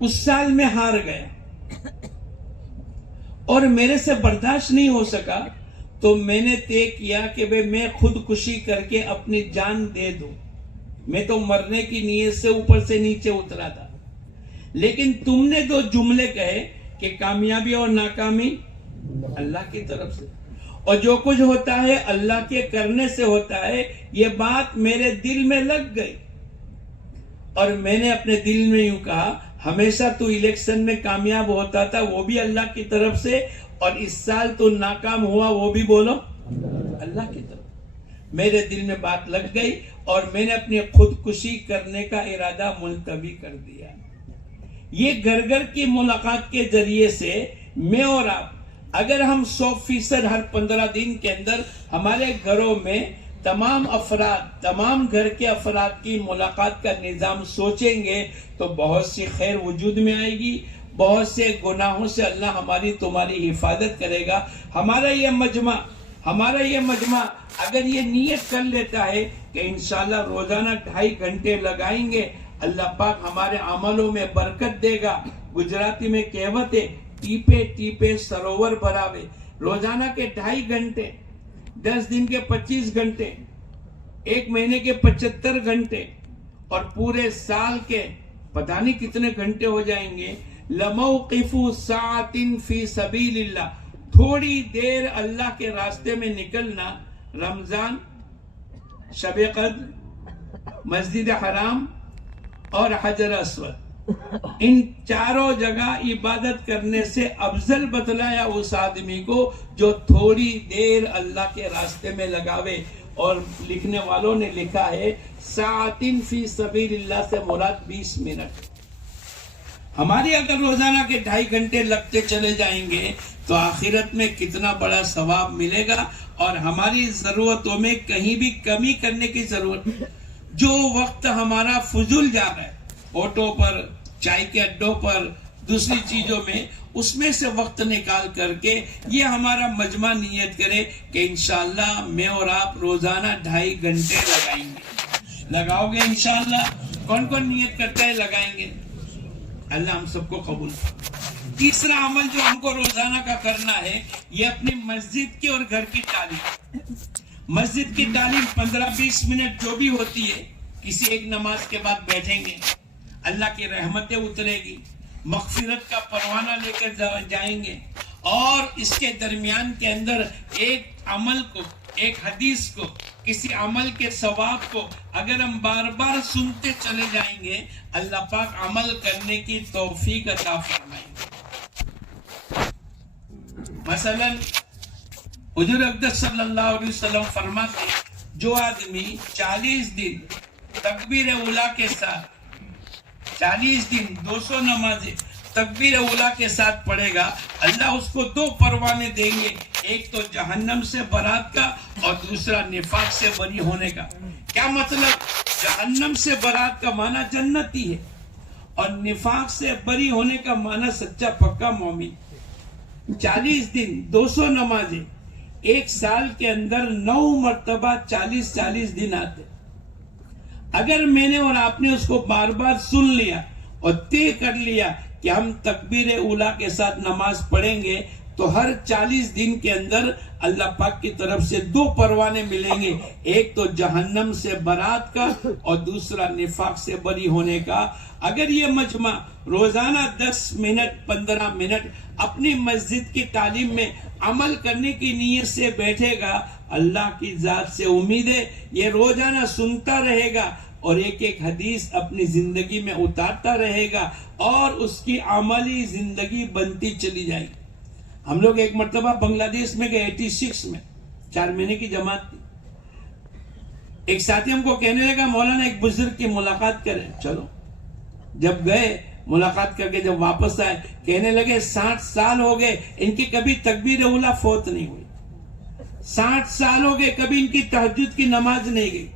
اس سال میں ہار گیا اور میرے سے برداشت نہیں ہو سکا تو میں نے طے کیا کہ میں خودکشی کر کے اپنی جان دے دوں. میں تو مرنے کی نیت سے اوپر سے نیچے اترا تھا, لیکن تم نے 2 جملے کہے کہ کامیابی اور ناکامی اللہ کی طرف سے اور جو کچھ ہوتا ہے اللہ کے کرنے سے ہوتا ہے. یہ بات میرے دل میں لگ گئی اور میں نے اپنے دل میں یوں کہا ہمیشہ تو الیکشن میں کامیاب ہوتا تھا, وہ بھی اللہ کی طرف سے, اور اس سال تو ناکام ہوا, وہ بھی بولو اللہ کی طرف. میرے دل میں بات لگ گئی اور میں نے اپنی خودکشی کرنے کا ارادہ ملتوی کر دیا. یہ گھر گھر کی ملاقات کے ذریعے سے میں اور آپ اگر ہم 100% ہر 15 دن کے اندر ہمارے گھروں میں تمام گھر کے افراد کی ملاقات کا نظام سوچیں گے تو بہت سی خیر وجود میں آئے گی, بہت سے گناہوں سے اللہ ہماری تمہاری حفاظت کرے گا. ہمارا یہ مجمع اگر یہ نیت کر لیتا ہے کہ انشاءاللہ روزانہ 2.5 گھنٹے لگائیں گے, اللہ پاک ہمارے عملوں میں برکت دے گا. گجراتی میں کہوت ہے ٹیپے ٹیپے سروور بھراوے. روزانہ کے 2.5 گھنٹے, 10 دن کے 25 گھنٹے, 1 مہینے کے 75 گھنٹے اور پورے سال کے پتہ نہیں کتنے گھنٹے ہو جائیں گے. لموقف ساعت فی سبیل اللہ, تھوڑی دیر اللہ کے راستے میں نکلنا. رمضان, شب قدر, مسجد حرام اور حجر اسود, ان چاروں جگہ عبادت کرنے سے افضل بتلایا اس آدمی کو جو تھوڑی دیر اللہ کے راستے میں لگاوے. اور لکھنے والوں نے لکھا ہے ساعتن فی سبیل اللہ سے مراد 20 منٹ. ہمارے اگر روزانہ کے 2.5 گھنٹے لگتے چلے جائیں گے تو آخرت میں کتنا بڑا ثواب ملے گا، اور ہماری ضرورتوں میں کہیں بھی کمی کرنے کی ضرورت نہیں۔ جو وقت ہمارا فضول جا رہا ہے آٹو پر، چائے کے اڈوں پر، دوسری چیزوں میں، اس میں سے وقت نکال کر کے یہ ہمارا مجمع نیت کرے کہ انشاءاللہ میں اور آپ روزانہ 2.5 گھنٹے لگائیں گے۔ لگاؤ گے انشاءاللہ؟ کون کون نیت کرتا ہے لگائیں گے؟ اللہ ہم سب کو قبول کرے۔ تیسرا عمل جو ہم کو روزانہ کا کرنا ہے، یہ اپنی مسجد کی اور گھر کی تعلیم۔ مسجد کی تعلیم 15-20 منٹ جو بھی ہوتی ہے، کسی ایک نماز کے بعد بیٹھیں گے، اللہ کی رحمتیں اترے گی، مغفرت کا پروانہ لے کر جائیں گے، اور اس کے درمیان کے اندر ایک عمل کو، ایک حدیث کو، کسی عمل کے ثواب کو اگر ہم بار بار سنتے چلے جائیں گے، اللہ پاک عمل کرنے کی توفیق عطا فرمائیں گے۔ مثلا حضور اقدس صلی اللہ علیہ وسلم فرماتے ہیں، جو آدمی 40 دن تکبیر اولیٰ کے ساتھ، 40 دن 200 نمازیں تکبیر اولیٰ کے ساتھ پڑھے گا، اللہ اس کو 2 پروانے دیں گے، ایک تو جہنم سے برات کا اور دوسرا نفاق سے بری ہونے کا۔ کیا مطلب؟ جہنم سے برات کا معنی جنتی ہے، اور نفاق سے بری ہونے کا معنی سچا پکا مومن۔ 40 دن 200 نمازیں، ایک سال کے اندر 9 مرتبہ 40 دن آتے۔ اگر میں نے اور آپ نے اس کو بار بار سن لیا اور طے کر لیا کہ ہم تکبیر اولیٰ کے ساتھ نماز پڑھیں گے، تو ہر 40 دن کے اندر اللہ پاک کی طرف سے 2 پروانے ملیں گے، ایک تو جہنم سے برات کا اور دوسرا نفاق سے بری ہونے کا۔ اگر یہ مجمع روزانہ 10 منٹ 15 منٹ اپنی مسجد کی تعلیم میں عمل کرنے کی نیت سے بیٹھے گا، اللہ کی ذات سے امید ہے یہ روزانہ سنتا رہے گا اور ایک ایک حدیث اپنی زندگی میں اتارتا رہے گا، اور اس کی عملی زندگی بنتی چلی جائے گی۔ ہم لوگ ایک مرتبہ بنگلہ دیش میں گئے 86 میں، 4 مہینے کی جماعت تھی۔ ایک ساتھی ہم کو کہنے لگا مولانا ایک بزرگ کی ملاقات کریں، چلو۔ جب گئے ملاقات کر کے جب واپس آئے، کہنے لگے 60 سال ہو گئے ان کی کبھی تکبیر اولیٰ فوت نہیں ہوئی، 60 سال ہو گئے کبھی ان کی تہجد کی نماز نہیں گئی،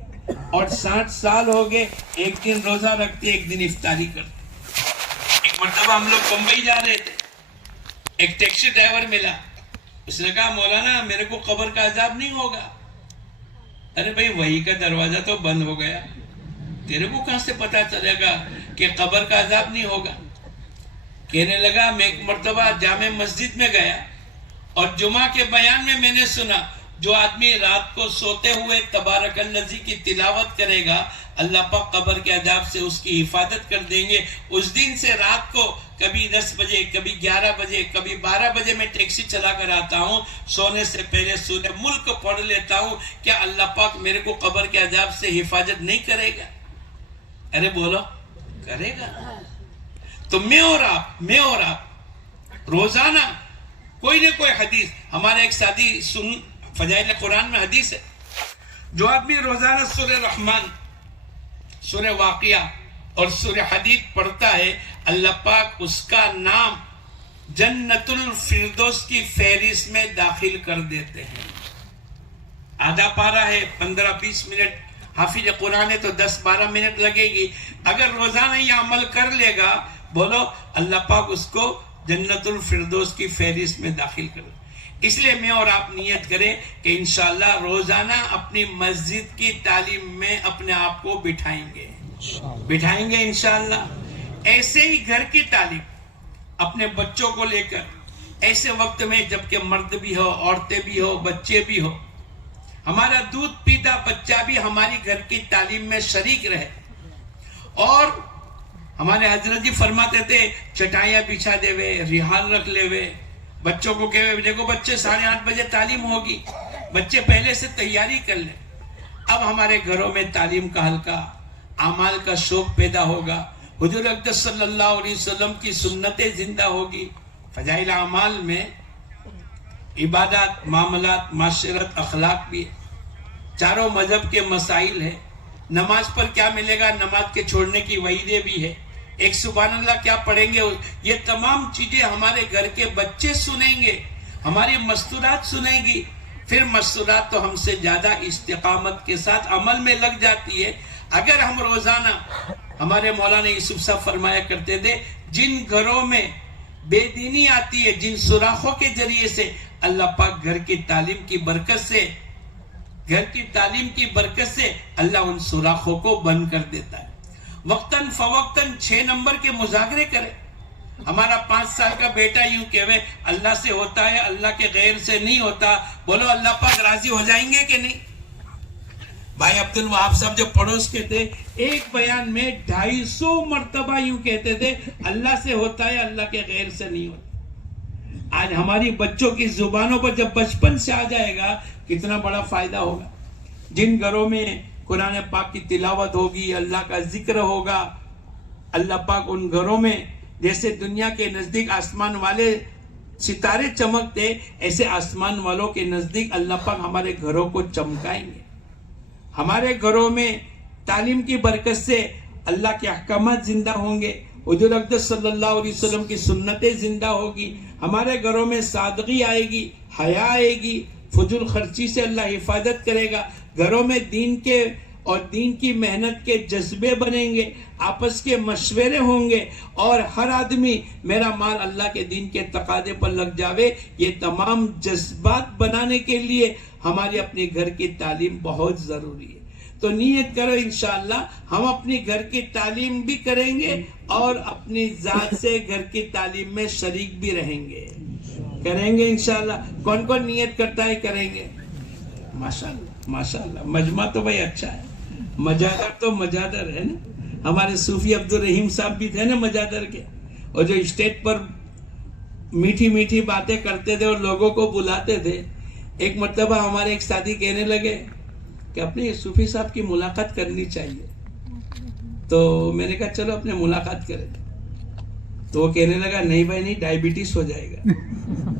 اور 60 سال ہو گئے ایک دن روزہ رکھتے ایک دن افطاری کرتے۔ ایک مرتبہ ہم لوگ بمبئی جا رہے تھے، ایک ٹیکسی ڈرائیور ملا، اس نے کہا مولانا میرے کو قبر کا عذاب نہیں ہوگا۔ ارے بھائی وحی کا دروازہ تو بند ہو گیا، تیرے کو کہاں سے پتا چلے گا کہ قبر کا عذاب نہیں ہوگا؟ کہنے لگا میں ایک مرتبہ جامع مسجد میں گیا اور جمعہ کے بیان میں نے سنا جو آدمی رات کو سوتے ہوئے تبارک الذی کی تلاوت کرے گا، اللہ پاک قبر کے عذاب سے اس کی حفاظت کر دیں گے۔ اس دن سے رات کو کبھی 10 بجے، کبھی 11 بجے، کبھی 12 بجے میں ٹیکسی چلا کر آتا ہوں، سونے سے پہلے سورہ ملک پڑھ لیتا ہوں، کیا اللہ پاک میرے کو قبر کے عذاب سے حفاظت نہیں کرے گا؟ ارے بولو کرے گا۔ تو میں اور آپ روزانہ کوئی نہ کوئی حدیث، ہمارا ایک ساتھی فضائل قرآن میں حدیث ہے، جو آدمی روزانہ سورہ رحمان، سورہ واقعہ اور سورہ حدید پڑھتا ہے، اللہ پاک اس کا نام جنت الفردوس کی فہرست میں داخل کر دیتے ہیں۔ آدھا پارہ ہے 15-20 منٹ، حافظ قرآن ہے تو 10-12 منٹ لگے گی۔ اگر روزانہ یہ عمل کر لے گا، بولو اللہ پاک اس کو جنت الفردوس کی فہرست میں داخل کر دے۔ اس لیے میں اور آپ نیت کریں کہ انشاءاللہ روزانہ اپنی مسجد کی تعلیم میں اپنے آپ کو بٹھائیں گے انشاءاللہ۔ ایسے ہی گھر کی تعلیم اپنے بچوں کو لے کر، ایسے وقت میں جبکہ مرد بھی ہو، عورتیں بھی ہو، بچے بھی ہو، ہمارا دودھ پیتا بچہ بھی ہماری گھر کی تعلیم میں شریک رہے۔ اور ہمارے حضرت جی فرماتے تھے چٹائیاں بچھا دے وے، رحال رکھ لے وے، بچوں کو کہے دیکھو بچے 8:30 بجے تعلیم ہوگی، بچے پہلے سے تیاری کر لیں۔ اب ہمارے گھروں میں تعلیم کا حلقہ، اعمال کا شوق پیدا ہوگا، حضور اقدس صلی اللہ علیہ وسلم کی سنتیں زندہ ہوگی۔ فضائل اعمال میں عبادات، معاملات، معاشرت، اخلاق بھی ہے، چاروں مذہب کے مسائل ہیں۔ نماز پر کیا ملے گا، نماز کے چھوڑنے کی وعیدیں بھی ہے، ایک سبحان اللہ کیا پڑھیں گے، یہ تمام چیزیں ہمارے گھر کے بچے سنیں گے ہماری مستورات سنے گی، پھر مستورات تو ہم سے زیادہ استقامت کے ساتھ عمل میں لگ جاتی ہے۔ اگر ہم روزانہ، ہمارے مولانا یوسف صاحب فرمایا کرتے تھے، جن گھروں میں بے دینی آتی ہے، جن سوراخوں کے ذریعے سے اللہ پاک گھر کی تعلیم کی برکت سے اللہ ان سوراخوں کو بند کر دیتا ہے۔ وقتاً فوقتاً 6 نمبر کے مذاکرے کرے۔ ہمارا 5 سال کا بیٹا یوں کہے اللہ سے ہوتا ہے، اللہ کے غیر سے نہیں ہوتا، بولو اللہ پاک راضی ہو جائیں گے کہ نہیں؟ بھائی عبد الوہاب صاحب جو پڑوس کے تھے، ایک بیان میں 250 مرتبہ یوں کہتے تھے اللہ سے ہوتا ہے، اللہ کے غیر سے نہیں ہوتا۔ آج ہماری بچوں کی زبانوں پر جب بچپن سے آ جائے گا کتنا بڑا فائدہ ہوگا۔ جن گھروں میں قرآن پاک کی تلاوت ہوگی، اللہ کا ذکر ہوگا، اللہ پاک ان گھروں میں جیسے دنیا کے نزدیک آسمان والے ستارے چمکتے، ایسے آسمان والوں کے نزدیک اللہ پاک ہمارے گھروں کو چمکائیں گے۔ ہمارے گھروں میں تعلیم کی برکت سے اللہ کے احکامات زندہ ہوں گے، حضور اقدس صلی اللہ علیہ وسلم کی سنتیں زندہ ہوگی، ہمارے گھروں میں سادگی آئے گی، حیا آئے گی، فضول خرچی سے اللہ حفاظت کرے گا، گھروں میں دین کے اور دین کی محنت کے جذبے بنیں گے، آپس کے مشورے ہوں گے، اور ہر آدمی میرا مال اللہ کے دین کے تقاضے پر لگ جاوے۔ یہ تمام جذبات بنانے کے لیے ہماری اپنی گھر کی تعلیم بہت ضروری ہے۔ تو نیت کرو انشاءاللہ ہم اپنی گھر کی تعلیم بھی کریں گے اور اپنی ذات سے گھر کی تعلیم میں شریک بھی رہیں گے، کریں گے انشاءاللہ۔ کون کون نیت کرتا ہے کریں گے؟ ماشاءاللہ ماشاءاللہ، مجمع تو بھائی اچھا ہے، مجادر تو مجادر ہے نا، ہمارے صوفی عبد الرحیم صاحب بھی تھے نا مجادر کے، اور جو اسٹیج پر میٹھی میٹھی باتیں کرتے تھے اور لوگوں کو بلاتے تھے۔ ایک مرتبہ ہمارے ایک ساتھی کہنے لگے کہ اپنے صوفی صاحب کی ملاقات کرنی چاہیے، تو میں نے کہا چلو اپنے ملاقات کریں، تو وہ کہنے لگا نہیں بھائی نہیں، ڈائبٹیز ہو جائے گا۔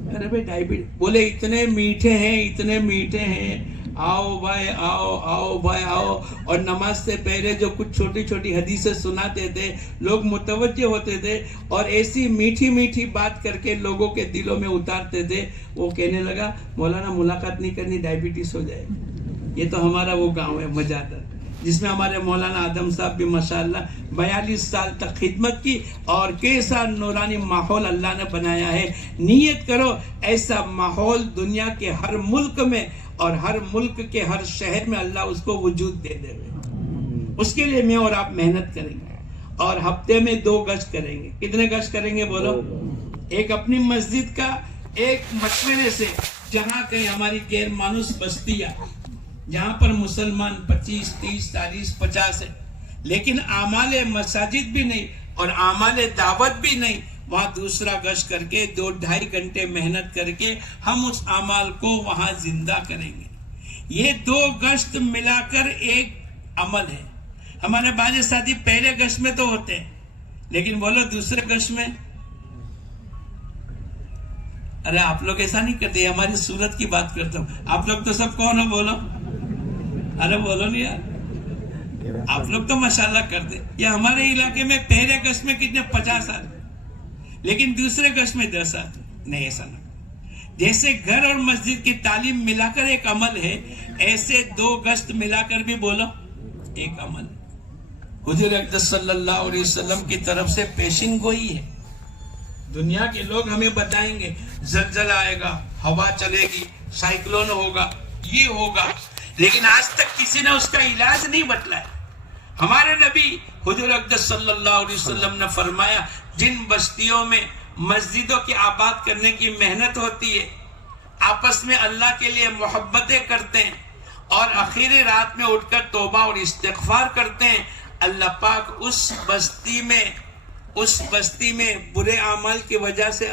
ارے بھائی ڈائبٹیز، بولے اتنے میٹھے ہیں، آؤ بھائی آؤ، آؤ بھائی آؤ، اور نماز سے پہلے جو کچھ چھوٹی چھوٹی حدیثیں سناتے تھے لوگ متوجہ ہوتے تھے، اور ایسی میٹھی میٹھی بات کر کے لوگوں کے دلوں میں اتارتے تھے۔ وہ کہنے لگا مولانا ملاقات نہیں کرنی، ڈائبٹیز ہو جائے۔ یہ تو ہمارا وہ گاؤں ہے مجادر، جس میں ہمارے مولانا آدم صاحب بھی ماشاءاللہ 42 سال تک خدمت کی، اور کیسا نورانی ماحول اللہ نے بنایا ہے۔ نیت کرو ایسا ماحول دنیا کے ہر ملک میں اور ہر ملک کے ہر شہر میں اللہ اس کو وجود دے دے۔ اس کے لیے میں اور آپ محنت کریں گے، اور ہفتے میں 2 گشت کریں گے۔ کتنے گشت کریں گے بولو؟ ایک اپنی مسجد کا، ایک مشورے سے جہاں کہیں ہماری غیر مانوس بستیاں جہاں پر مسلمان 25 30 40 50 ہے لیکن اعمال مساجد بھی نہیں اور اعمال دعوت بھی نہیں، وہاں دوسرا گشت کر کے 2-2.5 گھنٹے محنت کر کے ہم اس اعمال کو وہاں زندہ کریں گے۔ یہ 2 گشت ملا کر ایک عمل ہے۔ ہمارے بعض ساتھی پہلے گشت میں تو ہوتے ہیں، لیکن بولو دوسرے گشت میں، ارے آپ لوگ ایسا نہیں کرتے، ہماری صورت کی بات کرتا ہوں۔ آپ لوگ تو سب کون ہو بولو؟ ارے بولو نہیں یار، آپ لوگ تو ماشاءاللہ کرتے۔ یہ ہمارے علاقے میں پہلے گشت میں کتنے 50 آدمی، لیکن دوسرے گشت میں 10 آدمی نہیں، ایسا نہ۔ جیسے گھر اور مسجد کی تعلیم ملا کر ایک عمل ہے، ایسے 2 گشت ملا کر بھی بولو ایک عمل۔ حضور اقدس صلی اللہ علیہ وسلم کی طرف سے پیشن گوئی ہے۔ دنیا کے لوگ ہمیں بتائیں گے زلزلہ آئے گا، ہوا چلے گی، سائیکلون ہوگا، یہ ہوگا، لیکن آج تک کسی نے اس کا علاج نہیں بتلایا۔ ہمارے نبی حضور اقدس صلی اللہ علیہ وسلم نے فرمایا جن بستیوں میں مسجدوں کی آباد کرنے کی محنت ہوتی ہے، آپس میں اللہ کے لیے محبتیں کرتے ہیں اور آخری رات میں اٹھ کر توبہ اور استغفار کرتے ہیں، اللہ پاک اس بستی میں برے اعمال کی وجہ سے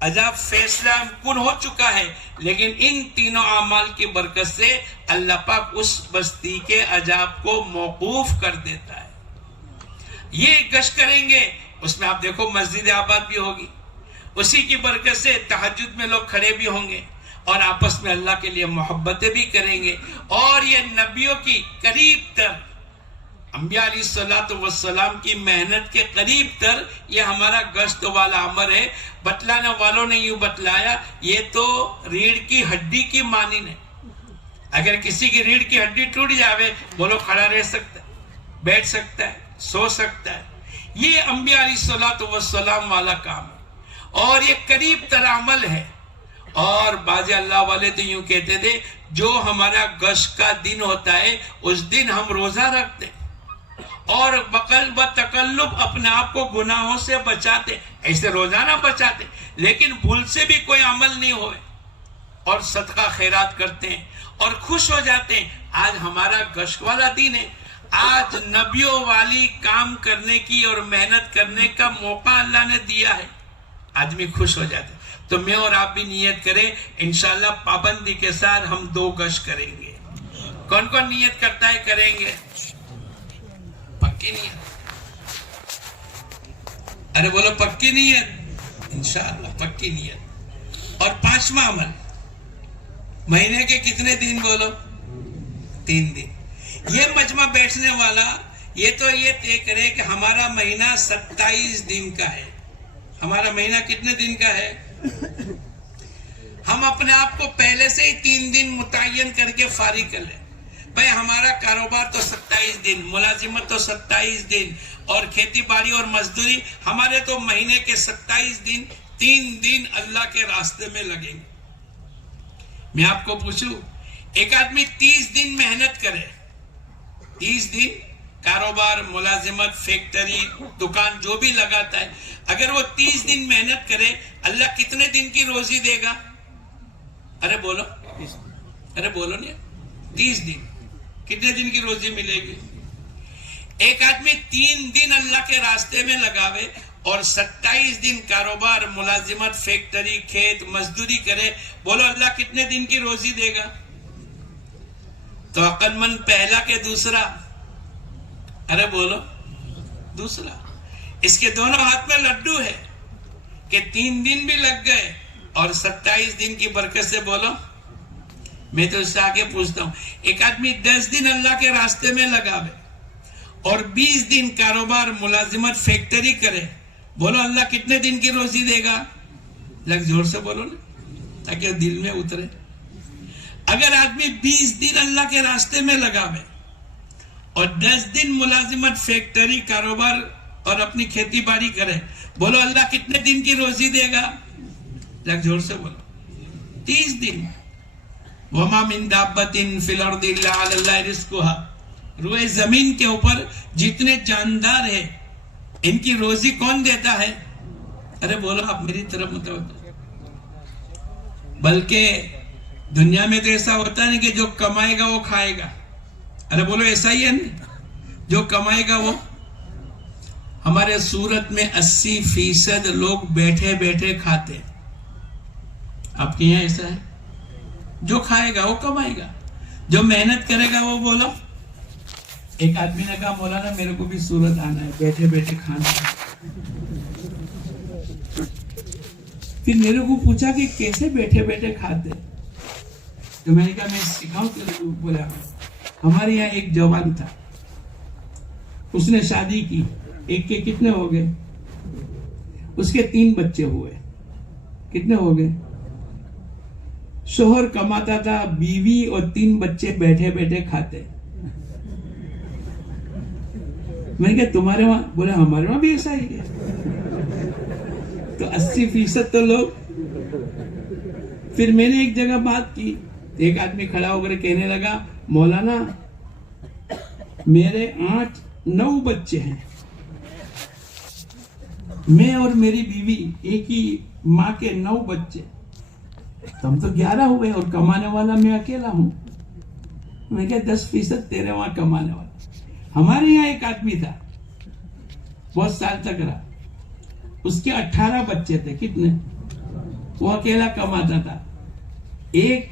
عذاب فیصلہ کن ہو چکا ہے، لیکن ان تینوں اعمال کی برکت سے اللہ پاک اس بستی کے عذاب کو موقوف کر دیتا ہے۔ یہ گشت کریں گے، اس میں آپ دیکھو مسجد آباد بھی ہوگی، اسی کی برکت سے تہجد میں لوگ کھڑے بھی ہوں گے اور آپس میں اللہ کے لیے محبتیں بھی کریں گے، اور یہ نبیوں کی قریب تر انبیاء علیہ الصلوۃ والسلام کی محنت کے قریب تر یہ ہمارا گشت والا عمل ہے. بتلانے والوں نے یوں بتلایا یہ تو ریڑھ کی ہڈی کی مانند ہے. اگر کسی کی ریڑھ کی ہڈی ٹوٹ جاوے بولو کھڑا رہ سکتا ہے, بیٹھ سکتا ہے, سو سکتا ہے. یہ انبیاء علیہ الصلوۃ والسلام والا کام ہے اور یہ قریب تر عمل ہے. اور بعض اللہ والے تو یوں کہتے تھے جو ہمارا گشت کا دن ہوتا ہے اس دن ہم روزہ رکھتے اور بقلب تقلب اپنے آپ کو گناہوں سے بچاتے, ایسے روزانہ بچاتے, لیکن بھول سے بھی کوئی عمل نہیں ہوئے اور صدقہ خیرات کرتے ہیں اور خوش ہو جاتے ہیں. آج ہمارا گشت والا دن ہے, آج نبیوں والی کام کرنے کی اور محنت کرنے کا موقع اللہ نے دیا ہے, آدمی خوش ہو جاتے. تو میں اور آپ بھی نیت کریں, انشاءاللہ پابندی کے ساتھ ہم 2 گشت کریں گے. کون کون نیت کرتا ہے کریں گے؟ پکی نیت, ارے بولو پکی نیت, انشاءاللہ پکی نیت. اور 5واں عمل, مہینے کے کتنے دن بولو؟ 3 دن. یہ مجمع بیٹھنے والا یہ تو یہ طے کرے کہ ہمارا مہینہ 27 دن کا ہے. ہمارا مہینہ کتنے دن کا ہے؟ ہم اپنے آپ کو پہلے سے ہی 3 دن متعین کر کے فارغ کر لیں. بھائی ہمارا کاروبار تو 27 دن, ملازمت تو 27 دن اور کھیتی باڑی اور مزدوری, ہمارے تو مہینے کے 27 دن, 3 دن اللہ کے راستے میں لگیں گے. میں آپ کو پوچھوں, ایک آدمی 30 دن محنت کرے, 30 دن کاروبار, ملازمت, فیکٹری, دکان جو بھی لگاتا ہے, اگر وہ 30 دن محنت کرے اللہ کتنے دن کی روزی دے گا؟ ارے بولو, ارے بولو نہیں, 30 دن کتنے دن کی روزی ملے گی؟ ایک آدمی 3 دن اللہ کے راستے میں لگاوے اور 27 دن کاروبار, ملازمت, فیکٹری, کھیت, مزدوری کرے, بولو اللہ کتنے دن کی روزی دے گا؟ تو عقل مند پہلا کہ دوسرا؟ ارے بولو دوسرا. اس کے دونوں ہاتھ میں لڈو ہے کہ 3 دن بھی لگ گئے اور 27 دن کی برکت سے بولو. میں تو اس سے آگے پوچھتا ہوں, ایک آدمی 10 دن اللہ کے راستے میں لگاوے اور 20 دن کاروبار, ملازمت, فیکٹری کرے, بولو اللہ کتنے دن کی روزی دے گا؟ لگ زور سے بولو نا تاکہ دل میں اترے. اگر آدمی 20 دن اللہ کے راستے میں لگاوے اور 10 دن ملازمت, فیکٹری, کاروبار اور اپنی کھیتی باڑی کرے, بولو اللہ کتنے دن کی روزی دے گا؟ لگ زور سے بولو 30 دن. وما من دابۃ فی الارض الا علی اللہ رزقها, روئے زمین کے اوپر جتنے جاندار ہیں ان کی روزی کون دیتا ہے؟ ارے بولو آپ میری طرف متوجہ. بلکہ دنیا میں تو ایسا ہوتا نہیں کہ جو کمائے گا وہ کھائے گا. ارے بولو ایسا ہی ہے نا, جو کمائے گا وہ. ہمارے سورت میں 80% لوگ بیٹھے بیٹھے کھاتے. آپ کے یہاں ایسا ہے؟ جو کھائے گا وہ کمائے گا, جو محنت کرے گا وہ. بولو. ایک آدمی نے کہا مولانا میرے کو بھی سورت آنا ہے, بیٹھے بیٹھے کھانا ہے. پھر میرے کو پوچھا کہ کیسے بیٹھے بیٹھے کھاتے؟ تو میں نے کہا میں سکھاؤں تیرے کو. بولا ہمارے یہاں ایک جوان تھا, اس نے شادی کی, ایک کے کتنے ہو گئے؟ اس کے 3 بچے ہوئے. کتنے ہو گئے؟ شوہر کماتا تھا, بیوی اور 3 بچے بیٹھے بیٹھے کھاتے. میں نے کہا تمہارے وہاں؟ بولا ہمارے وہاں بھی ایسا ہی ہے. تو 80% تو لوگ. پھر میں نے ایک جگہ بات کی, ایک آدمی کھڑا ہو کر کہنے لگا مولانا میرے 8-9 بچے ہیں, میں اور میری بیوی, ایک ہی ماں کے 9 بچے, ہم تو 11 ہوئے اور کمانے والا میں اکیلا ہوں. میں کہا 10% تیرے وہاں کمانے والا. ہمارے یہاں ایک آدمی تھا, بہت سال تک رہا, اس کے 18 بچے تھے. کتنے؟ وہ اکیلا کماتا تھا. ایک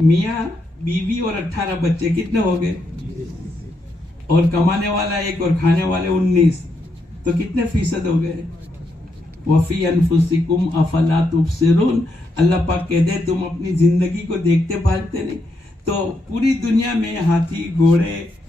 میاں بیوی اور 18 بچے, کتنے ہو گئے؟ اور کمانے والا ایک اور کھانے والے 19, تو کتنے فیصد ہو گئے؟ وَفِي أَنفُسِكُمْ أَفَلَا تُبْصِرُونَ. اللہ پاک کہہ دے تم اپنی زندگی کو دیکھتے پالتے نہیں. تو پوری دنیا میں ہاتھی, گھوڑے,